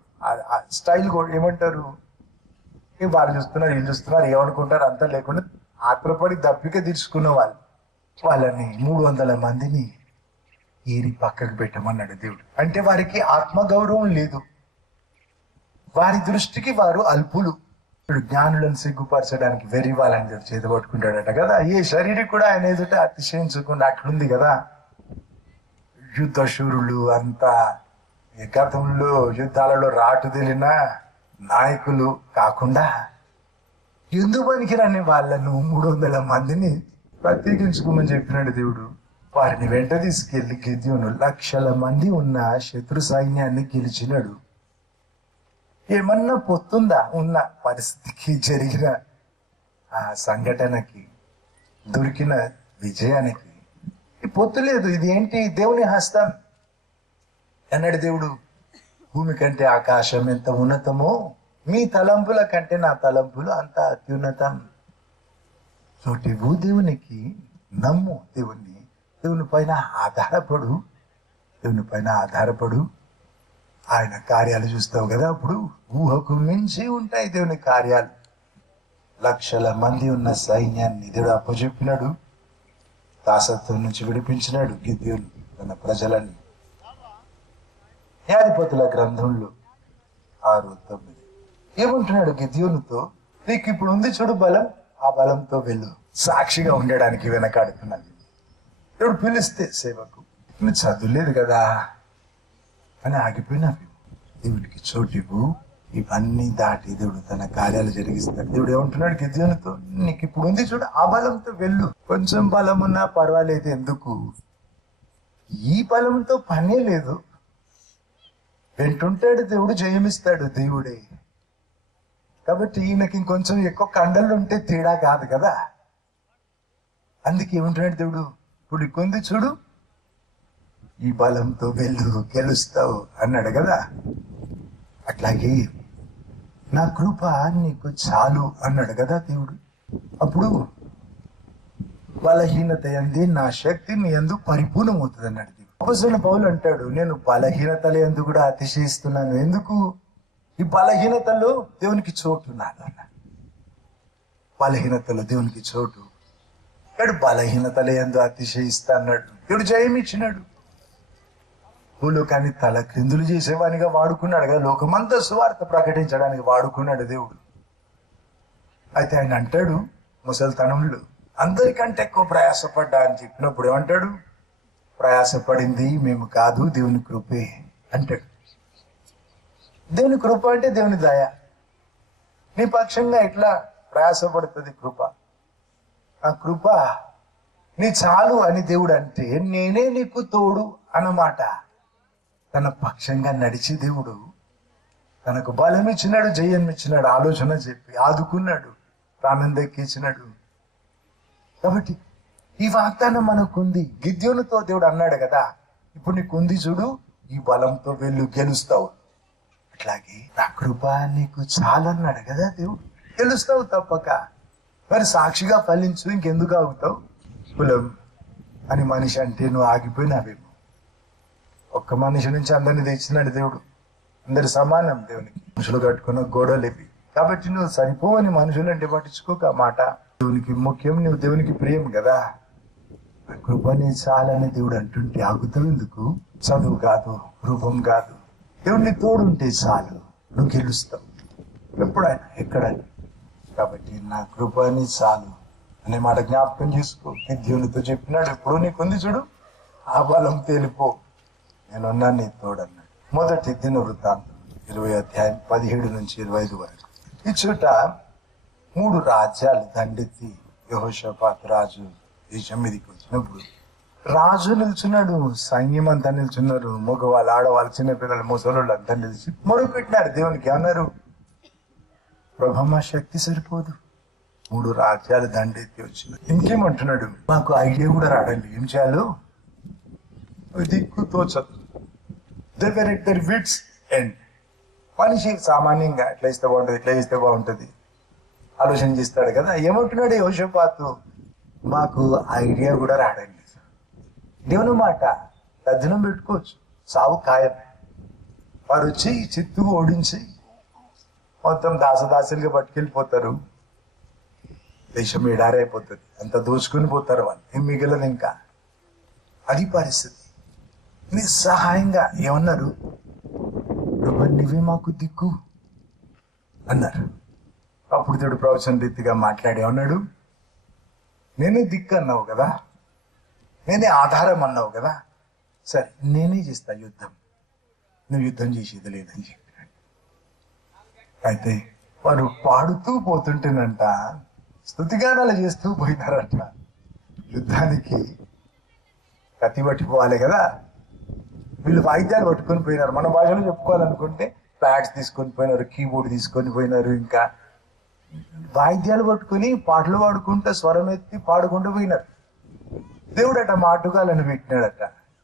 ఆ స్టైల్ కూడా ఏమంటారు, వాళ్ళు చూస్తున్నారు, వీళ్ళు చూస్తున్నారు, ఏమనుకుంటారు అంతా లేకుండా ఆత్రపడి దప్పిక తీర్చుకున్న వాళ్ళని 300 మందిని ఏరి పక్కకు పెట్టమన్నాడు దేవుడు. అంటే వారికి ఆత్మగౌరవం లేదు, వారి దృష్టికి వారు అల్పులు. జ్ఞానులను సిగ్గుపరచడానికి వెర్రి వాళ్ళని దేవుడు చేతపట్టుకుంటాడట కదా. ఏ శరీరం కూడా ఆయన ఎదుట అతిశయించకుండా అట్లుంది కదా. యుద్ధ శూరులు అంతా గతంలో యుద్ధాలలో రాటు తెలిన నాయకులు కాకుండా ఎందుకు పనికిరాని వాళ్ళను 300 మందిని ప్రత్యేకించుకోమని చెప్పినాడు దేవుడు. వారిని వెంట తీసుకెళ్లి గిద్యోను 1,00,000 మంది ఉన్న శత్రు సైన్యాన్ని గెలిచినాడు. ఏమన్నా పొత్తుందా ఉన్న పరిస్థితికి, జరిగిన ఆ సంఘటనకి, దొరికిన విజయానికి? ఈ పొత్తు లేదు. ఇది ఏంటి? దేవుని హస్తం అన్నాడు దేవుడు. భూమి కంటే ఆకాశం ఎంత ఉన్నతమో మీ తలంపుల కంటే నా తలంపులు అంత అత్యున్నతం. చోటివు దేవునికి, నమ్ము దేవుని, దేవుని పైన ఆధారపడు. ఆయన కార్యాలు చూస్తావు కదా, అప్పుడు ఊహకు మించి ఉంటాయి దేవుని కార్యాలు. 1,00,000 మంది ఉన్న సైన్యాన్ని దేవుడు అప్పచెప్పినాడు. దాసత్వం నుంచి విడిపించినాడు గిద్యోను తన ప్రజలని. న్యాయాధిపతుల గ్రంథంలో 6:9 ఏమంటున్నాడు గిద్యోనుతో, నీకు ఇప్పుడు ఉంది చూడు బలం, ఆ బలంతో వెళ్ళు. సాక్షిగా ఉండడానికి వెనకాడుతున్నది. దేవుడు పిలిస్తే సేవకు, నువ్వు చదువులేదు కదా అని ఆగిపోయినావు. దేవుడికి చోటివు. ఇవన్నీ దాటి దేవుడు తన కార్యాలు జరిగిస్తాడు. దేవుడు ఏమంటున్నాడు గిద్యోనుతో, నీకు ఇప్పుడు ఉంది చూడు, ఆ బలంతో వెళ్ళు. కొంచెం బలం ఉన్నా పర్వాలేదు, ఎందుకు? ఈ బలంతో పనే లేదు. వెంటుంటాడు దేవుడు, జయమిస్తాడు దేవుడే. కాబట్టి ఈయనకి ఇంకొంచెం ఎక్కువ కండలు ఉంటే తేడా కాదు కదా. అందుకే ఏమంటున్నాడు దేవుడు, ఇప్పుడు కొంది చూడు, ఈ బలంతో వెళ్ళు, గెలుస్తావు అన్నాడు కదా. అట్లాగే నా కృప నీకు చాలు అన్నాడు కదా దేవుడు. అప్పుడు బలహీనత యందే నా శక్తి నీ యందు పరిపూర్ణమవుతుంది అన్నాడు దేవుడు. అపొస్తలుడైన పౌలు అంటాడు, నేను బలహీనతల యందు కూడా అతిశయిస్తున్నాను. ఎందుకు? ఈ బలహీనతలో దేవునికి చోటు నాది అన్నాడు. బలహీనతలో దేవునికి చోటు. ఇక్కడ బలహీనతల యందు అతిశయిస్తా అన్నాడు. దేవుడు జయం ఇచ్చినాడు. భూలోకాన్ని తల క్రిందులు చేసేవానిగా వాడుకున్నాడు కదా, లోకమంతా సువార్త ప్రకటించడానికి వాడుకున్నాడు దేవుడు. అయితే ఆయన అంటాడు ముసలితనంలో అందరికంటే ఎక్కువ ప్రయాసపడ్డా అని చెప్పినప్పుడు ఏమంటాడు, ప్రయాసపడింది మేము కాదు, దేవుని కృపే అంటాడు. దేవుని కృప అంటే దేవుని దయ. నీ పక్షంగా ఎట్లా ప్రయాసపడుతుంది కృప? ఆ కృప నీ చాలు అని దేవుడు అంటే, నేనే నీకు తోడు అన్నమాట. తన పక్షంగా నడిచి దేవుడు తనకు బలం ఇచ్చినాడు, జయం ఇచ్చినాడు, ఆలోచన చెప్పి ఆదుకున్నాడు, ప్రాణం దక్కించినాడు. కాబట్టి ఈ వాగ్దానం మనకుంది. గిద్యోనుతో దేవుడు అన్నాడు కదా, ఇప్పుడు నీకుంది చూడు, ఈ బలంతో వెళ్ళు, గెలుస్తావు. అట్లాగే నా కృప నీకు చాలన్నాడు కదా దేవుడు, గెలుస్తావు తప్పక. మరి సాక్షిగా ఫలించు, ఇంకెందుకు ఆగుతావు? కులం అని మనిషి అంటే నువ్వు ఆగిపోయినావేమో. ఒక్క మనిషి నుంచి అందరిని తెచ్చినాడు దేవుడు. అందరు సమానం దేవునికి. మనుషులు కట్టుకున్న గోడలు ఇవి. కాబట్టి నువ్వు సరిపోవని మనుషులంటే పట్టించుకోక మాట. దేవునికి ముఖ్యం, నువ్వు దేవునికి ప్రియం కదా. కృపని చాలని దేవుడు అంటుంటే ఆగుతావు ఎందుకు? చదువు కాదు, రూపం కాదు, దేవుడిని తోడుంటే చాలు, నువ్వు గెలుస్తావు ఎప్పుడైనా ఎక్కడైనా. కాబట్టి నా కృపని చాలు, అనే మాట జ్ఞాపకం చేసుకో. దేవునితో చెప్పినాడు, ఎప్పుడు నీకుంది చూడు, ఆ బలం తేలిపో, నేనున్నా నీ తోడన్నాడు. మొదటి దినవృత్తాంతం 20 అధ్యాయం 17 నుంచి 25 వరకు. ఈ చోట 3 రాజ్యాలు దండెత్తి యెహోషాపాతు రాజు దేశం మీదకి వచ్చినప్పుడు రాజు నిల్చున్నాడు, సైన్యం అంతా నిల్చున్నారు, మగవాళ్ళు, ఆడవాళ్ళు, చిన్నపిల్లలు, ముసలోళ్ళు అంతా నిలిచి మొరుపెట్టినారు దేవునికి. ఏమన్నారు? ప్రభు, మా శక్తి సరిపోదు, 3 రాజ్యాలు దండెత్తి వచ్చినాయి. ఇంకేమంటున్నాడు? మాకు ఐడియా కూడా రాడండి, ఏం చేయాలో దిక్కు తోచదు. They're at their wits end. మనిషి సామాన్యంగా ఎట్లా ఇస్తే బాగుంటుంది, ఎట్లా ఇస్తే బాగుంటుంది ఆలోచన చేస్తాడు కదా. ఏమంటున్నాడు యెహోషాపాతు? మాకు ఐడియా కూడా రాడండి. దేవుని మాట తద్దినం పెట్టుకోవచ్చు, సావు ఖాయం. వారు వచ్చి చిత్తుగా ఓడించి మొత్తం దాసదాసులుగా పట్టుకెళ్ళిపోతారు, దేశం ఎడారైపోతుంది, అంత దోచుకుని పోతారు, వాళ్ళు ఏం మిగలదు ఇంకా. అది పరిస్థితి. నిస్సహాయంగా ఏమన్నారు? ప్రభు, నీవే మాకు దిక్కు అన్నారు. అప్పుడు దేవుడు ప్రవచన రీతిగా మాట్లాడి అన్నాడు, నేనే దిక్కు అన్నావు కదా, నేనే ఆధారం అన్నావు కదా, సరే నేనే చేస్తా యుద్ధం, నువ్వు యుద్ధం చేసేది లేదని చెప్పినాడు. అయితే వారు పాడుతూ పోతుంటేనంట స్తుతిగానాలు చేస్తూ పోయినారట. యుద్ధానికి కత్తి పట్టుకోవాలి కదా, వీళ్ళు వాయిద్యాలు పట్టుకొని పోయినారు. మన భాషలో చెప్పుకోవాలనుకుంటే ప్యాడ్స్ తీసుకొని పోయినారు, కీబోర్డ్ తీసుకొని పోయినారు, ఇంకా వాయిద్యాలు పట్టుకొని పాటలు పాడుకుంటూ స్వరం ఎత్తి పాడుకుంటూ పోయినారు. దేవుడు అట మాటుగాలను పెట్టినాడట,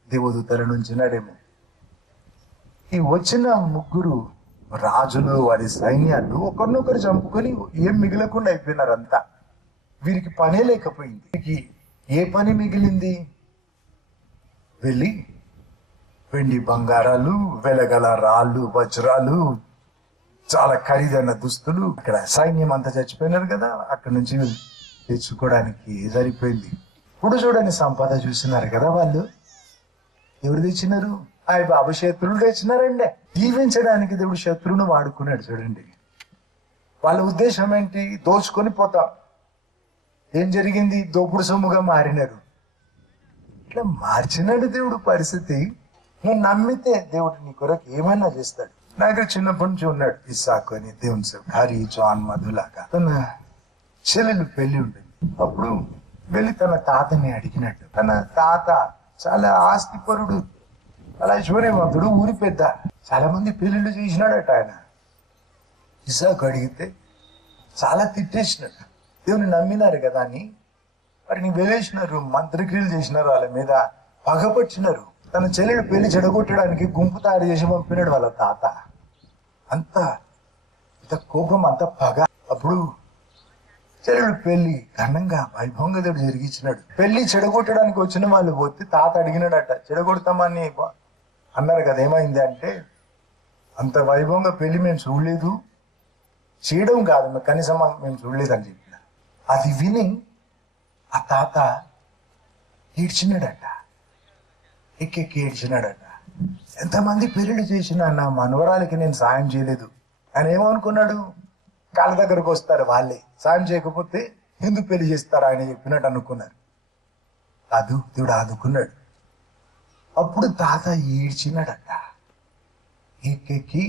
దేవదూతల నుంచి నాడేమో. ఈ వచ్చిన 3 రాజులు, వారి సైన్యాలు ఒకరినొకరు చంపుకొని ఏం మిగలకుండా అయిపోయినారు అంతా. వీరికి పనే లేకపోయింది. వీరికి ఏ పని మిగిలింది? వెళ్ళి వెండి బంగారాలు, వెలగల రాళ్ళు, వజ్రాలు, చాలా ఖరీదైన దుస్తులు. అక్కడ సైన్యం అంతా చచ్చిపోయినారు కదా, అక్కడ నుంచి తెచ్చుకోవడానికి సరిపోయింది. ఇప్పుడు చూడని సంపద చూసినారు కదా వాళ్ళు. ఎవరు తెచ్చినారు? ఆయన బాబు శత్రువులు తెచ్చినారండి. దీవించడానికి దేవుడు శత్రువును వాడుకున్నాడు. చూడండి, వాళ్ళ ఉద్దేశం ఏంటి? దోచుకొని పోతాం. ఏం జరిగింది? దోపుడు సొమ్ముగా మారినారు. ఇట్లా మార్చినాడు దేవుడు పరిస్థితి. నువ్వు నమ్మితే దేవుడు నీ కొరకు ఏమైనా చేస్తాడు. నాకు చిన్నప్పటి నుంచి ఉన్నాడు ఇస్సాకు అని దేవుని సేవ, హరి, జాన్, మధులాగా. తన చెల్లెలు పెళ్లి ఉంటుంది. అప్పుడు వెళ్ళి తన తాతని అడిగినట్టు. తన తాత చాలా ఆస్తిపరుడు, చాలా ఐశ్వర్యవంతుడు, ఊరి పెద్ద, చాలా మంది పెళ్లిళ్ళు చేసినాడట ఆయన. ఇస్సాకు అడిగితే చాలా తిట్టేసినాడు. దేవుని నమ్మినారు కదా అని వారిని వెలేసినారు, మంత్రక్రియలు చేసినారు, వాళ్ళ మీద పగపట్టినారు. తన చెల్లెలు పెళ్లి చెడగొట్టడానికి గుంపు తయారు చేసి పంపినాడు వాళ్ళ తాత. అంత కోపం, అంత పగ. అప్పుడు చెల్లెలు పెళ్లి ఘనంగా వైభవంగా దేవుడు జరిగించినాడు. పెళ్లి చెడగొట్టడానికి వచ్చిన వాళ్ళు పోతే తాత అడిగినాడట, చెడగొడతామని అన్నారు కదా, ఏమైంది అంటే, అంత వైభవంగా పెళ్లి మేము చూడలేదు, చేయడం కాదు కనీసం మేము చూడలేదు అని చెప్పిన. అది విని ఆ తాత ఏడ్చినాడట, ఎక్కెక్కి ఏడ్చినాడట. ఎంతమంది పెళ్లిళ్ళు చేసినా నా మనవరాలకి నేను సాయం చేయలేదు. ఆయన ఏమనుకున్నాడు? కాళ్ళ దగ్గరకు వస్తారు వాళ్ళే, సాయం చేయకపోతే ఎందుకు పెళ్లి చేస్తారు ఆయన చెప్పినట్టు అనుకున్నారు. కాదు, దేవుడు ఆదుకున్నాడు. అప్పుడు తాత ఈడ్చినాడట, ఎక్కెక్కి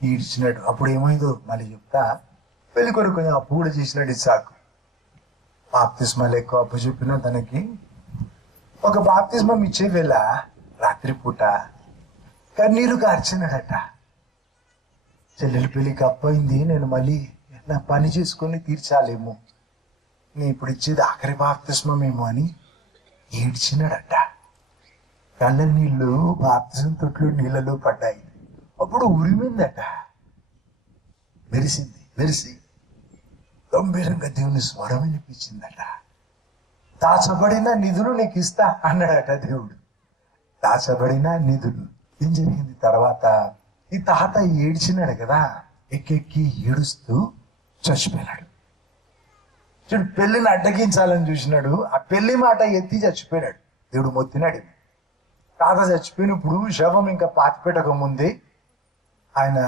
ఈడ్చినాడు. అప్పుడు ఏమైందో మళ్ళీ చెప్తా. పెళ్లి కొరకు కొంచెం అప్పు కూడా చేసినాడు ఇస్సాకు. బాప్తిస్మాలు ఎక్కువ అప్పు చెప్పిన తనకి ఒక బాప్తిస్మం ఇచ్చే వేళ రాత్రిపూట కన్నీరు కార్చినాడట. చెల్లెలు పెళ్లికి అప్పయింది, నేను మళ్ళీ నా పని చేసుకొని తీర్చాలేమో, నేను ఇప్పుడు ఇచ్చేది ఆఖరి బాప్తిస్మమేమో అని ఏడ్చినాడట. కళ్ళ నీళ్లు బాప్తిజం తొట్లు నీళ్ళలో పడ్డాయి. అప్పుడు ఉరిమిందట, మెరిసింది. మెరిసి గంభీరంగా దేవుని స్వరం వినిపించిందట. దాచబడిన నిధులు నీకు ఇస్తా అన్నాడట దేవుడు. దాచబడిన నిధులు. ఏం జరిగింది తర్వాత? ఈ తాత ఏడ్చినాడు కదా, ఎక్కెక్కి ఏడుస్తూ చచ్చిపోయినాడు. చూడు, పెళ్లిని అడ్డగించాలని చూసినాడు, ఆ పెళ్లి మాట ఎత్తి చచ్చిపోయినాడు. దేవుడు మొత్తినాడు. తాత చచ్చిపోయినప్పుడు శవం ఇంకా పాతిపెట్టక ముందే ఆయన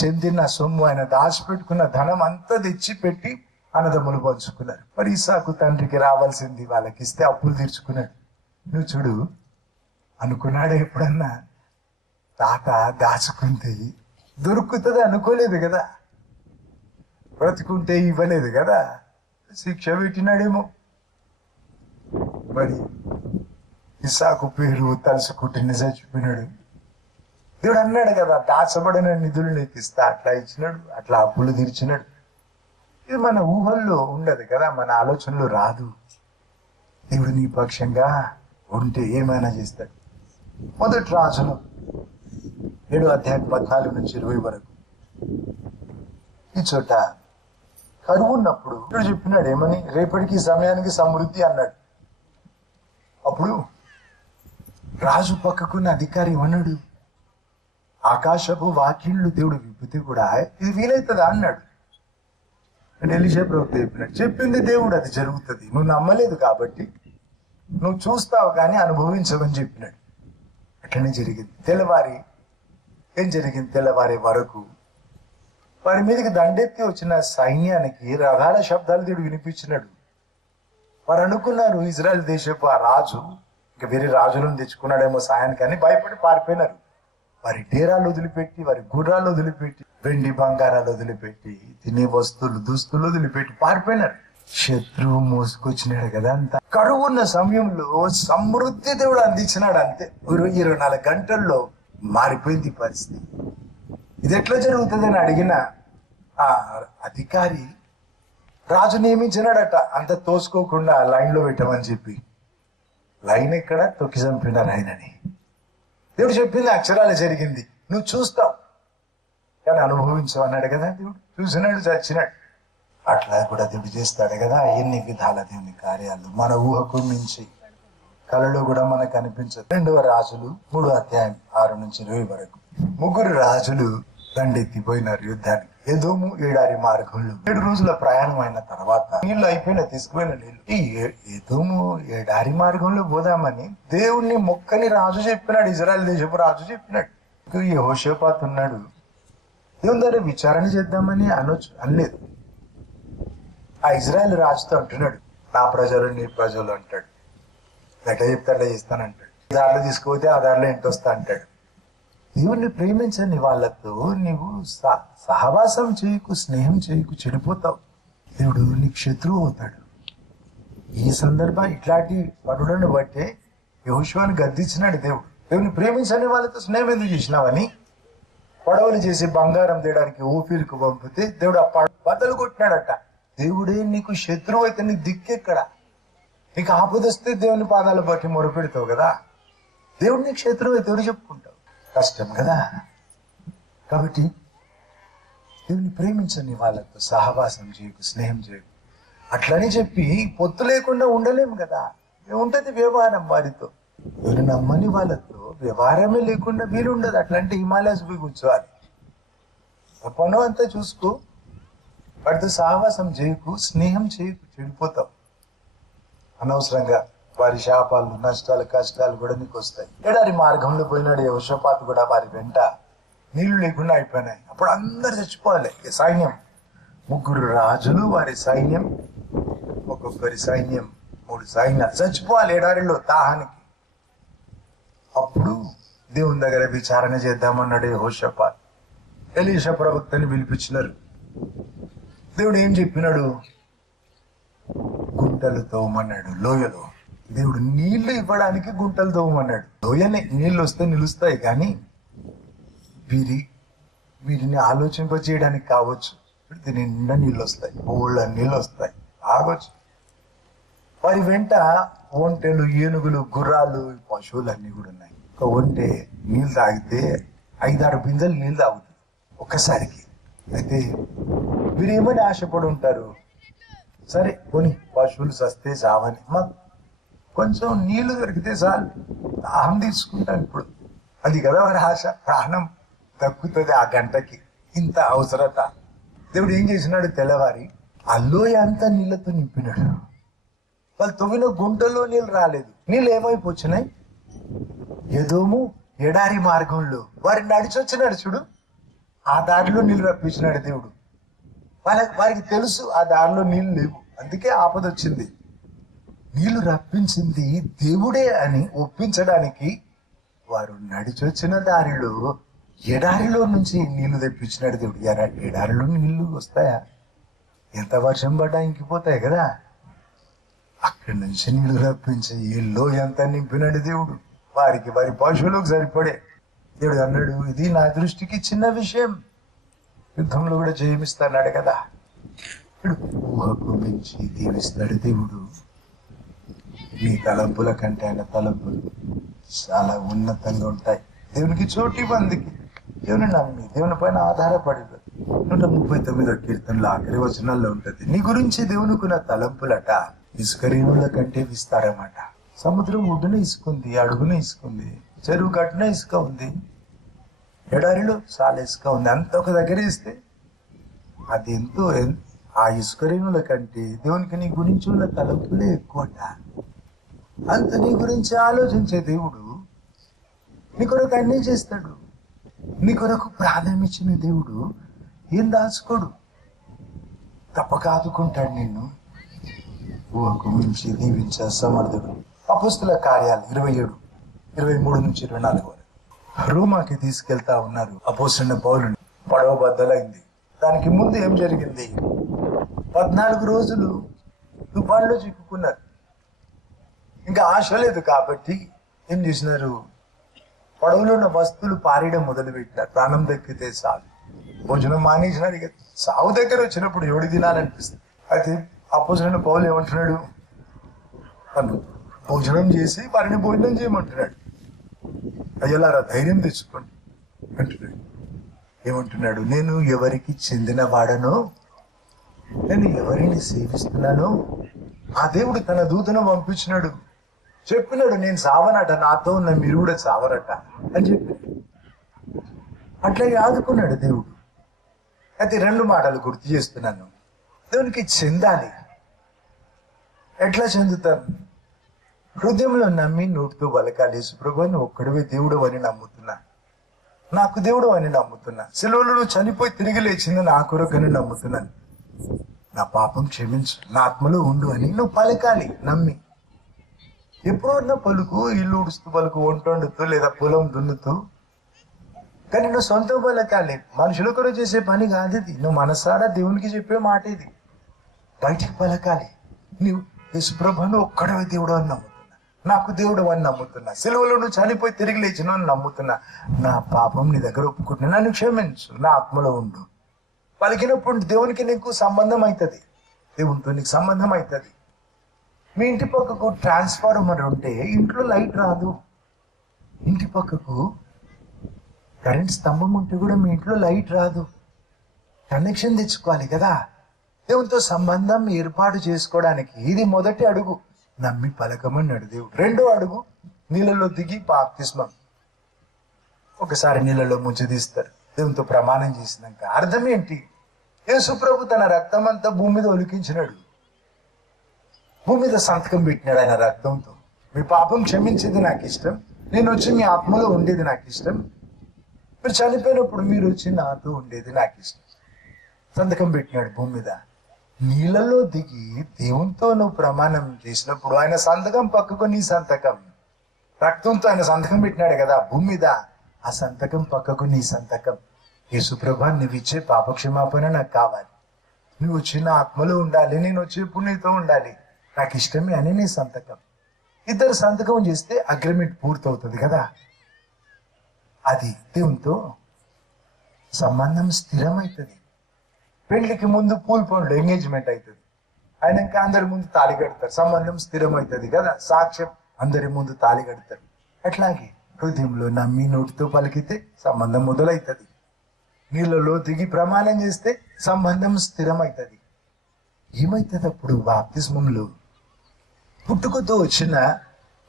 చెందిన సొమ్ము, ఆయన దాచిపెట్టుకున్న ధనం అంతా తెచ్చి పెట్టి అన్నదమ్ములు పంచుకున్నారు. మరి ఇస్సాకు తండ్రికి రావాల్సింది వాళ్ళకి ఇస్తే అప్పులు తీర్చుకున్నాడు. నువ్వు చూడు, అనుకున్నాడు ఎప్పుడన్నా తాత దాచుకుంటే దొరుకుతుంది అనుకోలేదు కదా, బ్రతుకుంటే ఇవ్వలేదు కదా, శిక్ష పెట్టినాడేమో. మరి ఇస్సాకు పేరు తలుసుకుంటే చచ్చిపోయినాడు. దేవుడు అన్నాడు కదా, దాచబడిన నిధులు నీకు ఇస్తా, అట్లా ఇచ్చినాడు, అట్లా అప్పులు తీర్చినాడు. ఇది మన ఊహల్లో ఉండదు కదా, మన ఆలోచనలో రాదు. దేవుడు నీ పక్షంగా ఉంటే ఏమైనా చేస్తాడు. మొదటి రాజులు 7:14-20 వరకు ఈ చోట కరువు ఉన్నప్పుడు దేవుడు చెప్పినాడు ఏమని, రేపటికి సమయానికి సమృద్ధి అన్నాడు. అప్పుడు రాజు పక్కకున్న అధికారి ఏమన్నాడు, ఆకాశపు వాకిళ్ళు దేవుడు విప్పితే కూడా ఇది వీలవుతుందా అన్నాడు. అంటే ఎలీషా ప్రవక్త చెప్పినాడు, చెప్పింది దేవుడు, అది జరుగుతుంది, నువ్వు నమ్మలేదు కాబట్టి నువ్వు చూస్తావు కానీ అనుభవించవని చెప్పినాడు. అట్లనే జరిగింది. తెల్లవారి ఏం జరిగింది, తెల్లవారే వరకు వారి మీదకి దండెత్తి వచ్చిన సైన్యానికి రథాల శబ్దాలు దేవుడు వినిపించినాడు. వారు అనుకున్నారు ఇజ్రాయెల్ దేశపు ఆ రాజు ఇంకా వేరే రాజులను తెచ్చుకున్నాడేమో సాయానికి అని భయపడి పారిపోయినారు. వారి డేరాలు వదిలిపెట్టి, వారి గుర్రాలు వదిలిపెట్టి, వెండి బంగారాలు వదిలిపెట్టి, తినే వస్తువులు దుస్తులు వదిలిపెట్టి పారిపోయినారు. శత్రువు మోసుకొచ్చినాడు కదా అంతా. కరువు ఉన్న సమయంలో సమృద్ధి దేవుడు అందించినాడు. అంతే 24 గంటల్లో మారిపోయింది పరిస్థితి. ఇది ఎట్లా జరుగుతుందని అడిగిన ఆ అధికారి రాజు నియమించినాడట, అంత తోసుకోకుండా లైన్ లో పెట్టమని చెప్పి. లైన్ ఎక్కడ తొక్కి చంపినారు ఆయనని. దేవుడు చెప్పింది అక్షరాలు జరిగింది, నువ్వు చూస్తావు కానీ అనుభవించవు అన్నాడు కదా దేవుడు. చూసినాడు, చచ్చినాడు. అట్లా కూడా దేవుడు చేస్తాడు కదా. ఎన్ని విధాల దేవుని కార్యాలు మన ఊహకు మించి కళలో కూడా మనకు అనిపించదు. 2వ రాజులు 3:6-20 వరకు 3 రాజులు దండెత్తిపోయినారు యుద్ధానికి. ఎదోము ఏడారి మార్గంలో 7 రోజుల ప్రయాణం అయిన తర్వాత నీళ్లు అయిపోయిన తీసుకుపోయిన నీళ్లు. ఈ ఎదోము ఏడారి మార్గంలో పోదామని దేవుణ్ణి మొక్కని రాజు చెప్పినాడు. ఇజ్రాయెల్ దేశపు రాజు చెప్పినాడు. యెహోషాపాతు ఉన్నాడు, దేవుని దగ్గర విచారణ చేద్దామని అనలేదు. ఆ ఇజ్రాయెల్ రాజుతో అంటున్నాడు, నా ప్రజలు నీ ప్రజలు అంటాడు. ఎట్లా చెప్తే అట్లా చేస్తానంటాడు. దారిలో తీసుకుపోతే ఆ దారిలో ఇంటొస్తా అంటాడు. దేవుణ్ణి ప్రేమించని వాళ్ళతో నీవు సహవాసం చేయకు, స్నేహం చేయకు, చెడిపోతావు. దేవుడు నీకు శత్రువు అవుతాడు. ఈ సందర్భం ఇట్లాంటి పనులను బట్టే యెహోషువను గద్దించినాడు దేవుడు. దేవుని ప్రేమించని వాళ్ళతో స్నేహం ఎందుకు చేసినావని పడవలు చేసి బంగారం తేయడానికి ఊపిరికి పంపితే దేవుడు ఆ బద్దలు కొట్టినాడట. దేవుడే నీకు శత్రువు అయితే నీకు దిక్కెక్కడ? నీకు ఆపదొస్తే దేవుని పాదాలు బట్టి మొరపెడతావు కదా. దేవుడు నీకు శత్రువు అయితే ఎవరు చెప్పుకుంటావు? కష్టం కదా. కాబట్టి దేవుని ప్రేమించని వాళ్ళతో సహవాసం చేయకు, స్నేహం చేయకు. అట్లని చెప్పి పొత్తు లేకుండా ఉండలేము కదా. ఉంటది వ్యవహారం వారితో. ఎవరు నమ్మని వాళ్ళతో వ్యవహారమే లేకుండా వీలుండదు. అట్లాంటి హిమాలయాస్ పోయి కూర్చోవాలి. పను అంతా చూసుకో, వాటితో సహవాసం చేయకు, స్నేహం చేయకు, చెడిపోతావు. అనవసరంగా వారి శాపాలు, నష్టాలు, కష్టాలు కూడా నీకు వస్తాయి. ఎడారి మార్గంలో పోయినాడు యెహోషాపాతు కూడా. వారి వెంట నీళ్లు లేకుండా అయిపోయినాయి. అప్పుడు అందరు చచ్చిపోవాలి. సైన్యం 3 రాజులు, వారి సైన్యం, ఒక్కొక్కరి సైన్యం 3 సైన్యాలు చచ్చిపోవాలి ఎడారిలో దాహానికి. అప్పుడు దేవుని దగ్గర విచారణ చేద్దామన్నాడు యెహోషాపాతు. ఎలీషా ప్రవక్తని పిలిపించినారు. దేవుడు ఏం చెప్పినాడు? గుంటలు తవ్వమన్నాడు లోయలో. దేవుడు నీళ్లు ఇవ్వడానికి గుంటలు తవ్వమన్నాడు. లోయనే నీళ్లు వస్తే నిలుస్తాయి, కానీ వీరిని ఆలోచింప చేయడానికి కావచ్చు. దీని నిండా నీళ్ళు వస్తాయి, ఊళ్ళ నీళ్ళు వస్తాయి, ఆగొచ్చు. వారి వెంట ఒంటెలు, ఏనుగులు, గుర్రాలు, పశువులు కూడా ఉన్నాయి. ఒక ఒంటె నీళ్ళు తాగితే 5-6 బిందెలు నీళ్ళు తాగుతుంది ఒక్కసారికి. అయితే వీరేమని ఆశపడి ఉంటారు, సరే కొని పశువులు సస్తే చావని, మాకు కొంచెం నీళ్లు దొరికితే చాలు, దాహం తీసుకుంటాం. ఇప్పుడు అది కదా వారి ఆశ. ప్రాణం దక్కుతుంది ఆ గంటకి, ఇంత అవసరత. దేవుడు ఏం చేసినాడు? తెల్లవారి ఆ లోయ అంతా నీళ్లతో నింపినాడు. వాళ్ళు తవ్విన గుంటలో నీళ్ళు రాలేదు. నీళ్ళు ఏమైపోచ్చినాయి? ఎదోము ఎడారి మార్గంలో వారి నడిచొచ్చినాడు చూడు, ఆ దారిలో నీళ్ళు రప్పించినాడు దేవుడు. వారికి తెలుసు ఆ దారిలో నీళ్లు లేవు, అందుకే ఆపద వచ్చింది. నీళ్లు రప్పించింది దేవుడే అని ఒప్పించడానికి వారు నడిచొచ్చిన దారిలో ఎడారిలో నుంచి నీళ్లు తెప్పించినాడు దేవుడు. ఎడారిలో నీళ్లు వస్తాయా? ఎంత వర్షం పడ్డా ఇంకిపోతాయి కదా. అక్కడి నుంచి నీళ్లు రప్పించి ఇల్లు ఎంత నింపినాడు దేవుడు. వారికి వారి పశువులకు సరిపడే. దేవుడు అన్నాడు, ఇది నా దృష్టికి చిన్న విషయం, యుద్ధంలో కూడా జయమిస్తాడు కదా. ఇప్పుడు ఊహకు మించి దీవిస్తాడు దేవుడు. నీ తలంపుల కంటే ఆయన తలంపులు చాలా ఉన్నతంగా ఉంటాయి. దేవునికి చోటి మందికి దేవుని నమ్మి దేవుని పైన ఆధారపడి 139వ కీర్తనలో ఆఖరి వచనాల్లో ఉంటది, నీ గురించి దేవునికున్న తలంపులట ఇసుక రేణుల కంటే విస్తారమాట. సముద్రం ఒడ్డున ఇసుకుంది, అడుగున ఇసుకుంది, చెరువు గట్టున ఇసుక ఉంది, ఎడారిలో చాలా ఇసుక ఉంది. అంత ఒక దగ్గర ఇస్తే అది ఎంతో, ఆ ఇసుక రేణుల కంటే దేవునికి నీ గురించి ఉన్న తలంపులే ఎక్కువట. అంత నీ గురించి ఆలోచించే దేవుడు నీ కొరకు అన్నీ చేస్తాడు. నీ కొరకు ప్రాణం ఇచ్చిన దేవుడు ఏం దాచుకోడు, తప్పక ఆదుకుంటాడు నిన్ను. ఊహకు మించి దీవించే సమర్థుడు. అపోస్తుల కార్యాలు 27:23-24 వరకు. రోమాకి తీసుకెళ్తా ఉన్నారు అపోస్తులైన పౌలుని. పడవ బద్దలైంది. దానికి ముందు ఏం జరిగింది? 14 రోజులు తుఫాన్లో చిక్కుకున్నారు. ఇంకా ఆశ లేదు కాబట్టి ఏం చేసినారు? పడవలో ఉన్న వస్తువులు పారేయడం మొదలు పెట్టినారు. ప్రాణం దక్కితే చాలు. భోజనం మానేసినారు. ఇక సాగు దగ్గర వచ్చినప్పుడు ఎవడి తినాలనిపిస్తుంది. అయితే అపోస్తులైన పౌలు ఏమంటున్నాడు? భోజనం చేసి వారిని భోజనం చేయమంటున్నాడు. అయ్యలారా ధైర్యం తెచ్చుకోండి అంటున్నాడు. ఏమంటున్నాడు? నేను ఎవరికి చెందిన వాడనో, నేను ఎవరిని సేవిస్తున్నానో ఆ దేవుడు తన దూతను పంపించినాడు. చెప్పినాడు, నేను సావనట, నాతో ఉన్న మీరు కూడా సావరట అని చెప్పి అట్లా ఆదుకున్నాడు దేవుడు. అయితే 2 మాటలు గుర్తు చేస్తున్నాను. దేవునికి చెందాలి. ఎట్లా చెందుతాను? హృదయంలో నమ్మి నోటితో పలకాలి, యేసుప్రభు నువ్వు ఒక్కడివే దేవుడు అని నమ్ముతున్నా, నాకు దేవుడు అని నమ్ముతున్నా, సిలువలో నువ్వు చనిపోయి తిరిగి లేచింది నా కొరకని నమ్ముతున్నాను, నా పాపం క్షమించు, నా ఆత్మలో ఉండు అని నువ్వు పలకాలి నమ్మి. ఎప్పుడన్నా పలుకు, ఇల్లు ఉడుస్తూ పలుకు, వంట వండుతూ లేదా పొలం దున్నుతూ, కానీ నువ్వు సొంత పలకాలి. మనుషుల కొరకు చేసే పని కాదు ఇది. నువ్వు మనసారా దేవునికి చెప్పే మాట ఇది. బయటికి పలకాలి. నువ్వు యేసుప్రభును ఒక్కడవే దేవుడు అని నమ్ముతున్నా, నాకు దేవుడు అని నమ్ముతున్నా, సిలువలో నువ్వు చనిపోయి తిరిగి లేచిన అని నమ్ముతున్నా, నా పాపం నీ దగ్గర ఒప్పుకుంటున్నా, నన్ను క్షమించు, నా ఆత్మలో ఉండు. పలికినప్పుడు దేవునికి నీకు సంబంధం అవుతుంది, దేవునితో నీకు సంబంధం అవుతుంది. మీ ఇంటి పక్కకు ట్రాన్స్ఫార్మర్ ఉంటే ఇంట్లో లైట్ రాదు. ఇంటి పక్కకు కరెంట్ స్తంభం ఉంటే కూడా మీ ఇంట్లో లైట్ రాదు. కనెక్షన్ తెచ్చుకోవాలి కదా. దేవునితో సంబంధం ఏర్పాటు చేసుకోవడానికి ఇది మొదటి అడుగు. నమ్మి పలకమన్నాడు దేవుడు. 2వ అడుగు నీళ్ళలో దిగి బాప్తిస్మం. ఒకసారి నీళ్ళలో ముంచి తీస్తారు దేవునితో ప్రమాణం చేసినాక. అర్థం ఏంటి? యేసుప్రభు తన రక్తం అంతా భూమి మీద ఒలికించినాడు, భూమి మీద సంతకం పెట్టినాడు ఆయన రక్తంతో. మీ పాపం క్షమించేది నాకు ఇష్టం, నేను వచ్చి మీ ఆత్మలో ఉండేది నాకు ఇష్టం, మీరు చనిపోయినప్పుడు మీరు వచ్చి నాతో ఉండేది నాకు ఇష్టం. సంతకం పెట్టినాడు భూమి మీద. నీళ్ళలో దిగి దేవునితో నువ్వు ప్రమాణం చేసినప్పుడు ఆయన సంతకం పక్కకు నీ సంతకం, రక్తంతో ఆయన సంతకం పెట్టినాడు కదా భూమి మీద, ఆ సంతకం పక్కకు నీ సంతకం. యేసుప్రభా నువ్వు ఇచ్చే పాపక్షమాపణ నాకు కావాలి, నువ్వు వచ్చిన ఆత్మలో ఉండాలి, నేను వచ్చేప్పుడు నీతో ఉండాలి, నాకు ఇష్టమే అని నీ సంతకం. ఇద్దరు సంతకం చేస్తే అగ్రిమెంట్ పూర్తవుతుంది కదా. అది దేవునితో సంబంధం స్థిరమవుతుంది. పెళ్లికి ముందు పూల్ పండ్లు ఎంగేజ్మెంట్ అవుతుంది, అయినాక అందరి ముందు తాళి కడతారు, సంబంధం స్థిరమవుతుంది కదా. సాక్ష్యం అందరి ముందు తాళి కడతారు. అట్లాగే హృదయంలో నమ్మి నోటితో పలికితే సంబంధం మొదలవుతుంది. నీళ్ళలో దిగి ప్రమాణం చేస్తే సంబంధం స్థిరమవుతుంది. ఏమవుతుంది అప్పుడు? బాప్తిస్మంలో పుట్టుకతో వచ్చిన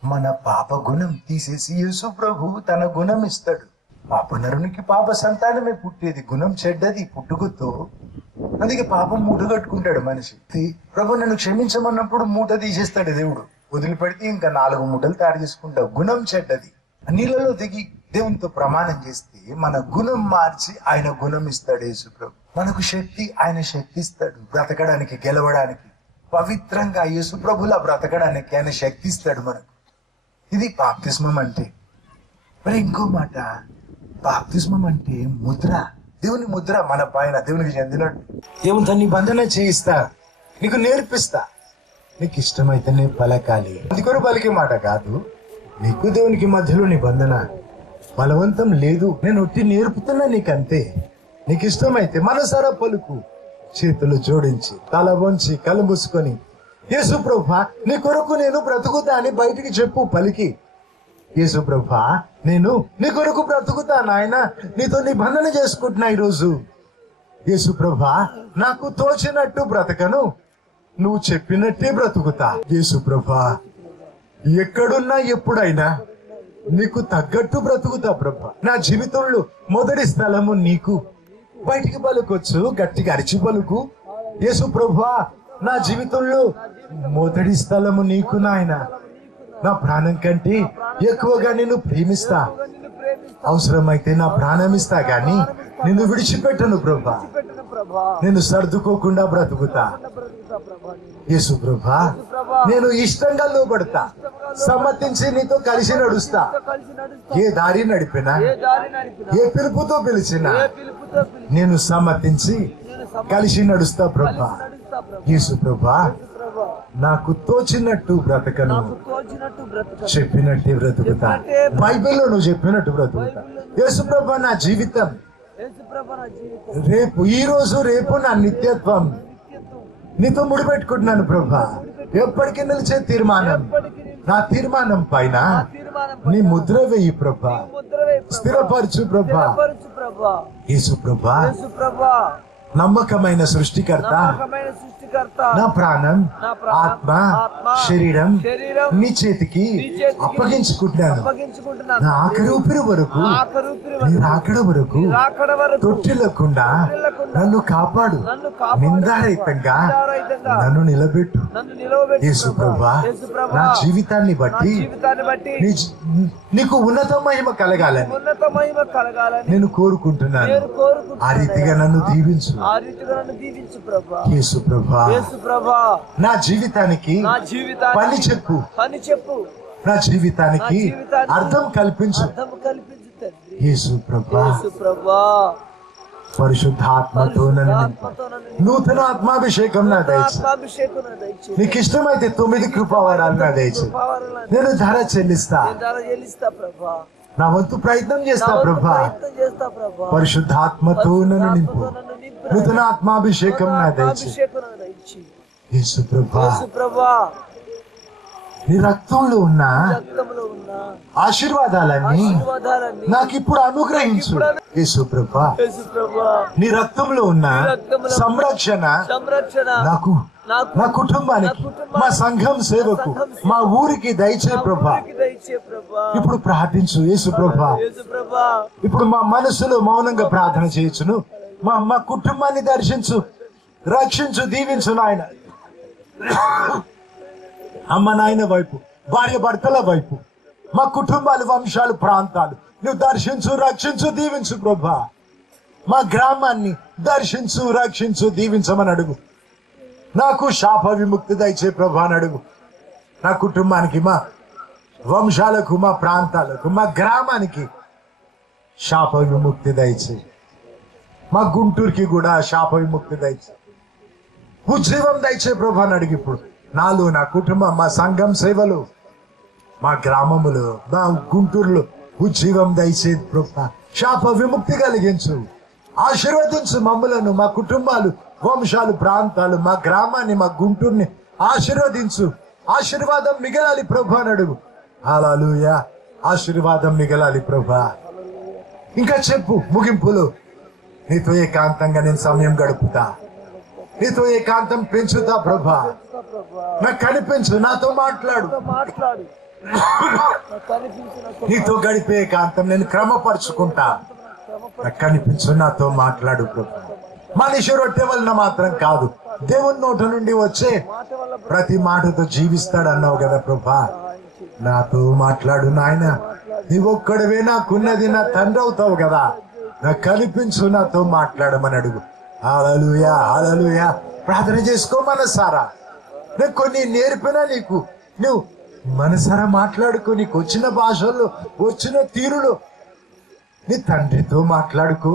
మన పాప గుణం తీసేసి యేసు ప్రభు తన గుణం ఇస్తాడు. పాపనరునికి పాప సంతానమే పుట్టేది, గుణం చెడ్డది పుట్టుకతో. అందుకే పాపం మూట కట్టుకుంటాడు మనిషి. ప్రభు నన్ను క్షమించమన్నప్పుడు మూట తీసేస్తాడు దేవుడు, వదిలిపెడితే ఇంకా 4 మూటలు తయారు చేసుకుంటావు. గుణం చెడ్డది. నీళ్ళలో దిగి దేవునితో ప్రమాణం చేస్తే మన గుణం మార్చి ఆయన గుణం ఇస్తాడు యేసు ప్రభు. మనకు శక్తి ఆయన శక్తి ఇస్తాడు, బ్రతకడానికి, గెలవడానికి, పవిత్రంగా యేసు ప్రభులా బ్రతకడానికి ఆయన శక్తి ఇస్తాడు మనకు. ఇది బాప్తిస్మం అంటే. మరి ఇంకో మాట, బాప్తిస్మం అంటే ముద్ర, దేవుని ముద్ర మన పైన, దేవునికి చెందినట్టు. దేవునితో నిబంధన చేయిస్తా, నీకు నేర్పిస్తా, నీకు ఇష్టమైతేనే పలకాలి. అందుకొరు పలికే మాట కాదు, నీకు దేవునికి మధ్యలో నిబంధన, బలవంతం లేదు, నేను ఒట్టి నేర్పుతున్నా నీకంతే. నీకు ఇష్టమైతే మనసారా పలుకు, చేతులు జోడించి తల వంచి కళ్ళు మూసుకొని, యేసు ప్రభువా నీ కొరకు నేను బ్రతుకుతా అని బయటికి చెప్పు పలికి. యేసు ప్రభువా నేను నీ కొరకు బ్రతుకుతా నాయన, నీతో నిబంధన చేసుకుంటున్నా ఈరోజు. యేసు ప్రభువా నాకు తోచినట్టు బ్రతకను, నువ్వు చెప్పినట్టే బ్రతుకుతా. యేసు ప్రభువా ఎక్కడున్నా ఎప్పుడైనా నీకు తగ్గట్టు బ్రతుకుతా ప్రభా. నా జీవితంలో మొదటి స్థలము నీకు. బయటికి పలుకొచ్చు, గట్టిగా అరిచి పలుకు, యేసు ప్రభువా నా జీవితంలో మొదటి స్థలము నీకు నాయన, నా ప్రాణం కంటే ఎక్కువగా నేను ప్రేమిస్తా, అవసరమైతే నా ప్రాణం ఇస్తా గాని నిన్ను విడిచిపెట్టను ప్రభా, నేను సర్దుకోకుండా బ్రతుకుతా. యేసు ప్రభా నేను ఇష్టంగా లోబడతా, సమ్మతించి నీతో కలిసి నడుస్తా. ఏ దారి నడిపినా, ఏ పిలుపుతో పిలిచినా నేను సమ్మతించి కలిసి నడుస్తా ప్రభా. యేసు ప్రభా నాకు తోచినట్టు బ్రతకను, చెప్పినట్టే బ్రతుకుతా. బైబిల్లో నువ్వు చెప్పినట్టు బ్రతుకుతా. యేసు ప్రభా నా జీవితం రేపు, ఈ రోజు రేపు నా నిత్యత్వం నీతో ముడిపెట్టుకుంటున్నాను ప్రభా. ఎప్పటికీ నిలిచే తీర్మానం, నా తీర్మానం పైన నీ ముద్ర వేయి ప్రభా, స్థిరపరచు ప్రభా. యేసు ప్రభా నమ్మకమైన సృష్టికర్త, నా ప్రాణం, ఆత్మ, శరీరం నీ చేతికి అప్పగించుకుంటున్నాను. నా ఆఖరి ఊపిరి వరకు, నీ రాకడ వరకు తొట్టిల్లకుండా నన్ను కాపాడు, నిందారహితంగా నన్ను నిలబెట్టు. యేసు ప్రభువా నా జీవితాన్ని బట్టి నీకు ఉన్నత మహిమ కలగాలని నేను కోరుకుంటున్నాను. ఆ రీతిగా నన్ను దీవించు యేసు ప్రభువా. నా జీవితానికి పని చెప్పు, నా జీవితానికి అర్థం కల్పించు యేసు ప్రభువా. పరిశుద్ధాత్మతో నన్ను నూతన ఆత్మాభిషేకం నా దయచు. నీకు ఇష్టమైతే 9 కృపావరాలు నా దయచు. నేను ధర చెల్లిస్తా, నా వంతు ప్రయత్నం చేస్తా ప్రభా. పరిశుద్ధాత్మతో నన్ను నింపు, నూతన ఆత్మాభిషేకం నా దయచు యేసు ప్రభువా. నీ రక్తంలో ఉన్న ఆశీర్వాదాలన్నీ నాకు ఇప్పుడు అనుగ్రహించు యేసు ప్రభువా. నీ రక్తంలో ఉన్న సంరక్షణ నాకు, నా కుటుంబానికి, మా సంఘం సేవకు, మా ఊరికి దయచే ప్రభా. ఇప్పుడు ప్రార్థించు యేసు ప్రభా. ఇప్పుడు మా మనసులో మౌనంగా ప్రార్థన చేయొచ్చును. మా కుటుంబాన్ని దర్శించు, రక్షించు, దీవించు నాయన. అమ్మ నాయన వైపు, భార్య భర్తల వైపు, మా కుటుంబాలు, వంశాలు, ప్రాంతాలు నువ్వు దర్శించు, రక్షించు, దీవించు ప్రభా. మా గ్రామాన్ని దర్శించు, రక్షించు, దీవించమని అడుగు. నాకు శాప విముక్తి దయచే ప్రభా అని అడుగు. నా కుటుంబానికి, మా వంశాలకు, మా ప్రాంతాలకు, మా గ్రామానికి శాప విముక్తి దయచే. మా గుంటూరుకి కూడా శాప విముక్తి దయచే. ఉజ్జీవం దయచే ప్రభా అని అడిగి. ఇప్పుడు నాలో, నా కుటుంబం, మా సంఘం సేవలు, మా గ్రామములు, మా గుంటూరులో ఉజ్జీవం దయచే ప్రభా. శాప విముక్తి కలిగించు, ఆశీర్వదించు మమ్ములను, మా కుటుంబాలు, వంశాలు, ప్రాంతాలు, మా గ్రామాన్ని, మా గుంటూరుని ఆశీర్వదించు. ఆశీర్వాదం మిగలాలి ప్రభా అని అడుగు. హల్లెలూయా. ఆశీర్వాదం మిగలాలి ప్రభా. ఇంకా చెప్పు ముగింపులో, నీతో ఏకాంతంగా నేను సమయం గడుపుతా, నీతో ఏకాంతం పెంచుతా ప్రభా. నాకు కనిపించు, నాతో మాట్లాడు. నీతో గడిపే ఏకాంతం నేను క్రమపరుచుకుంటా. నాకు కనిపించు, నాతో మాట్లాడు ప్రభా. మనిషి రొట్టె వలన మాత్రం కాదు, దేవుని నోట నుండి వచ్చే ప్రతి మాటతో జీవిస్తాడు అన్నావు కదా ప్రభా. నాతో మాట్లాడు నాయన. నీవొక్కడవే నాకున్నది, నా తండ్రి అవుతావు కదా, నాకు కనిపించు, నాతో మాట్లాడమని అడుగు. హల్లెలూయా, హల్లెలూయా. ప్రార్థన చేసుకో మనసారా. నేను కొన్ని నేర్పినా నీకు, నువ్వు మనసారా మాట్లాడుకో. నీకు వచ్చిన భాషల్లో, వచ్చిన తీరులో నీ తండ్రితో మాట్లాడుకో.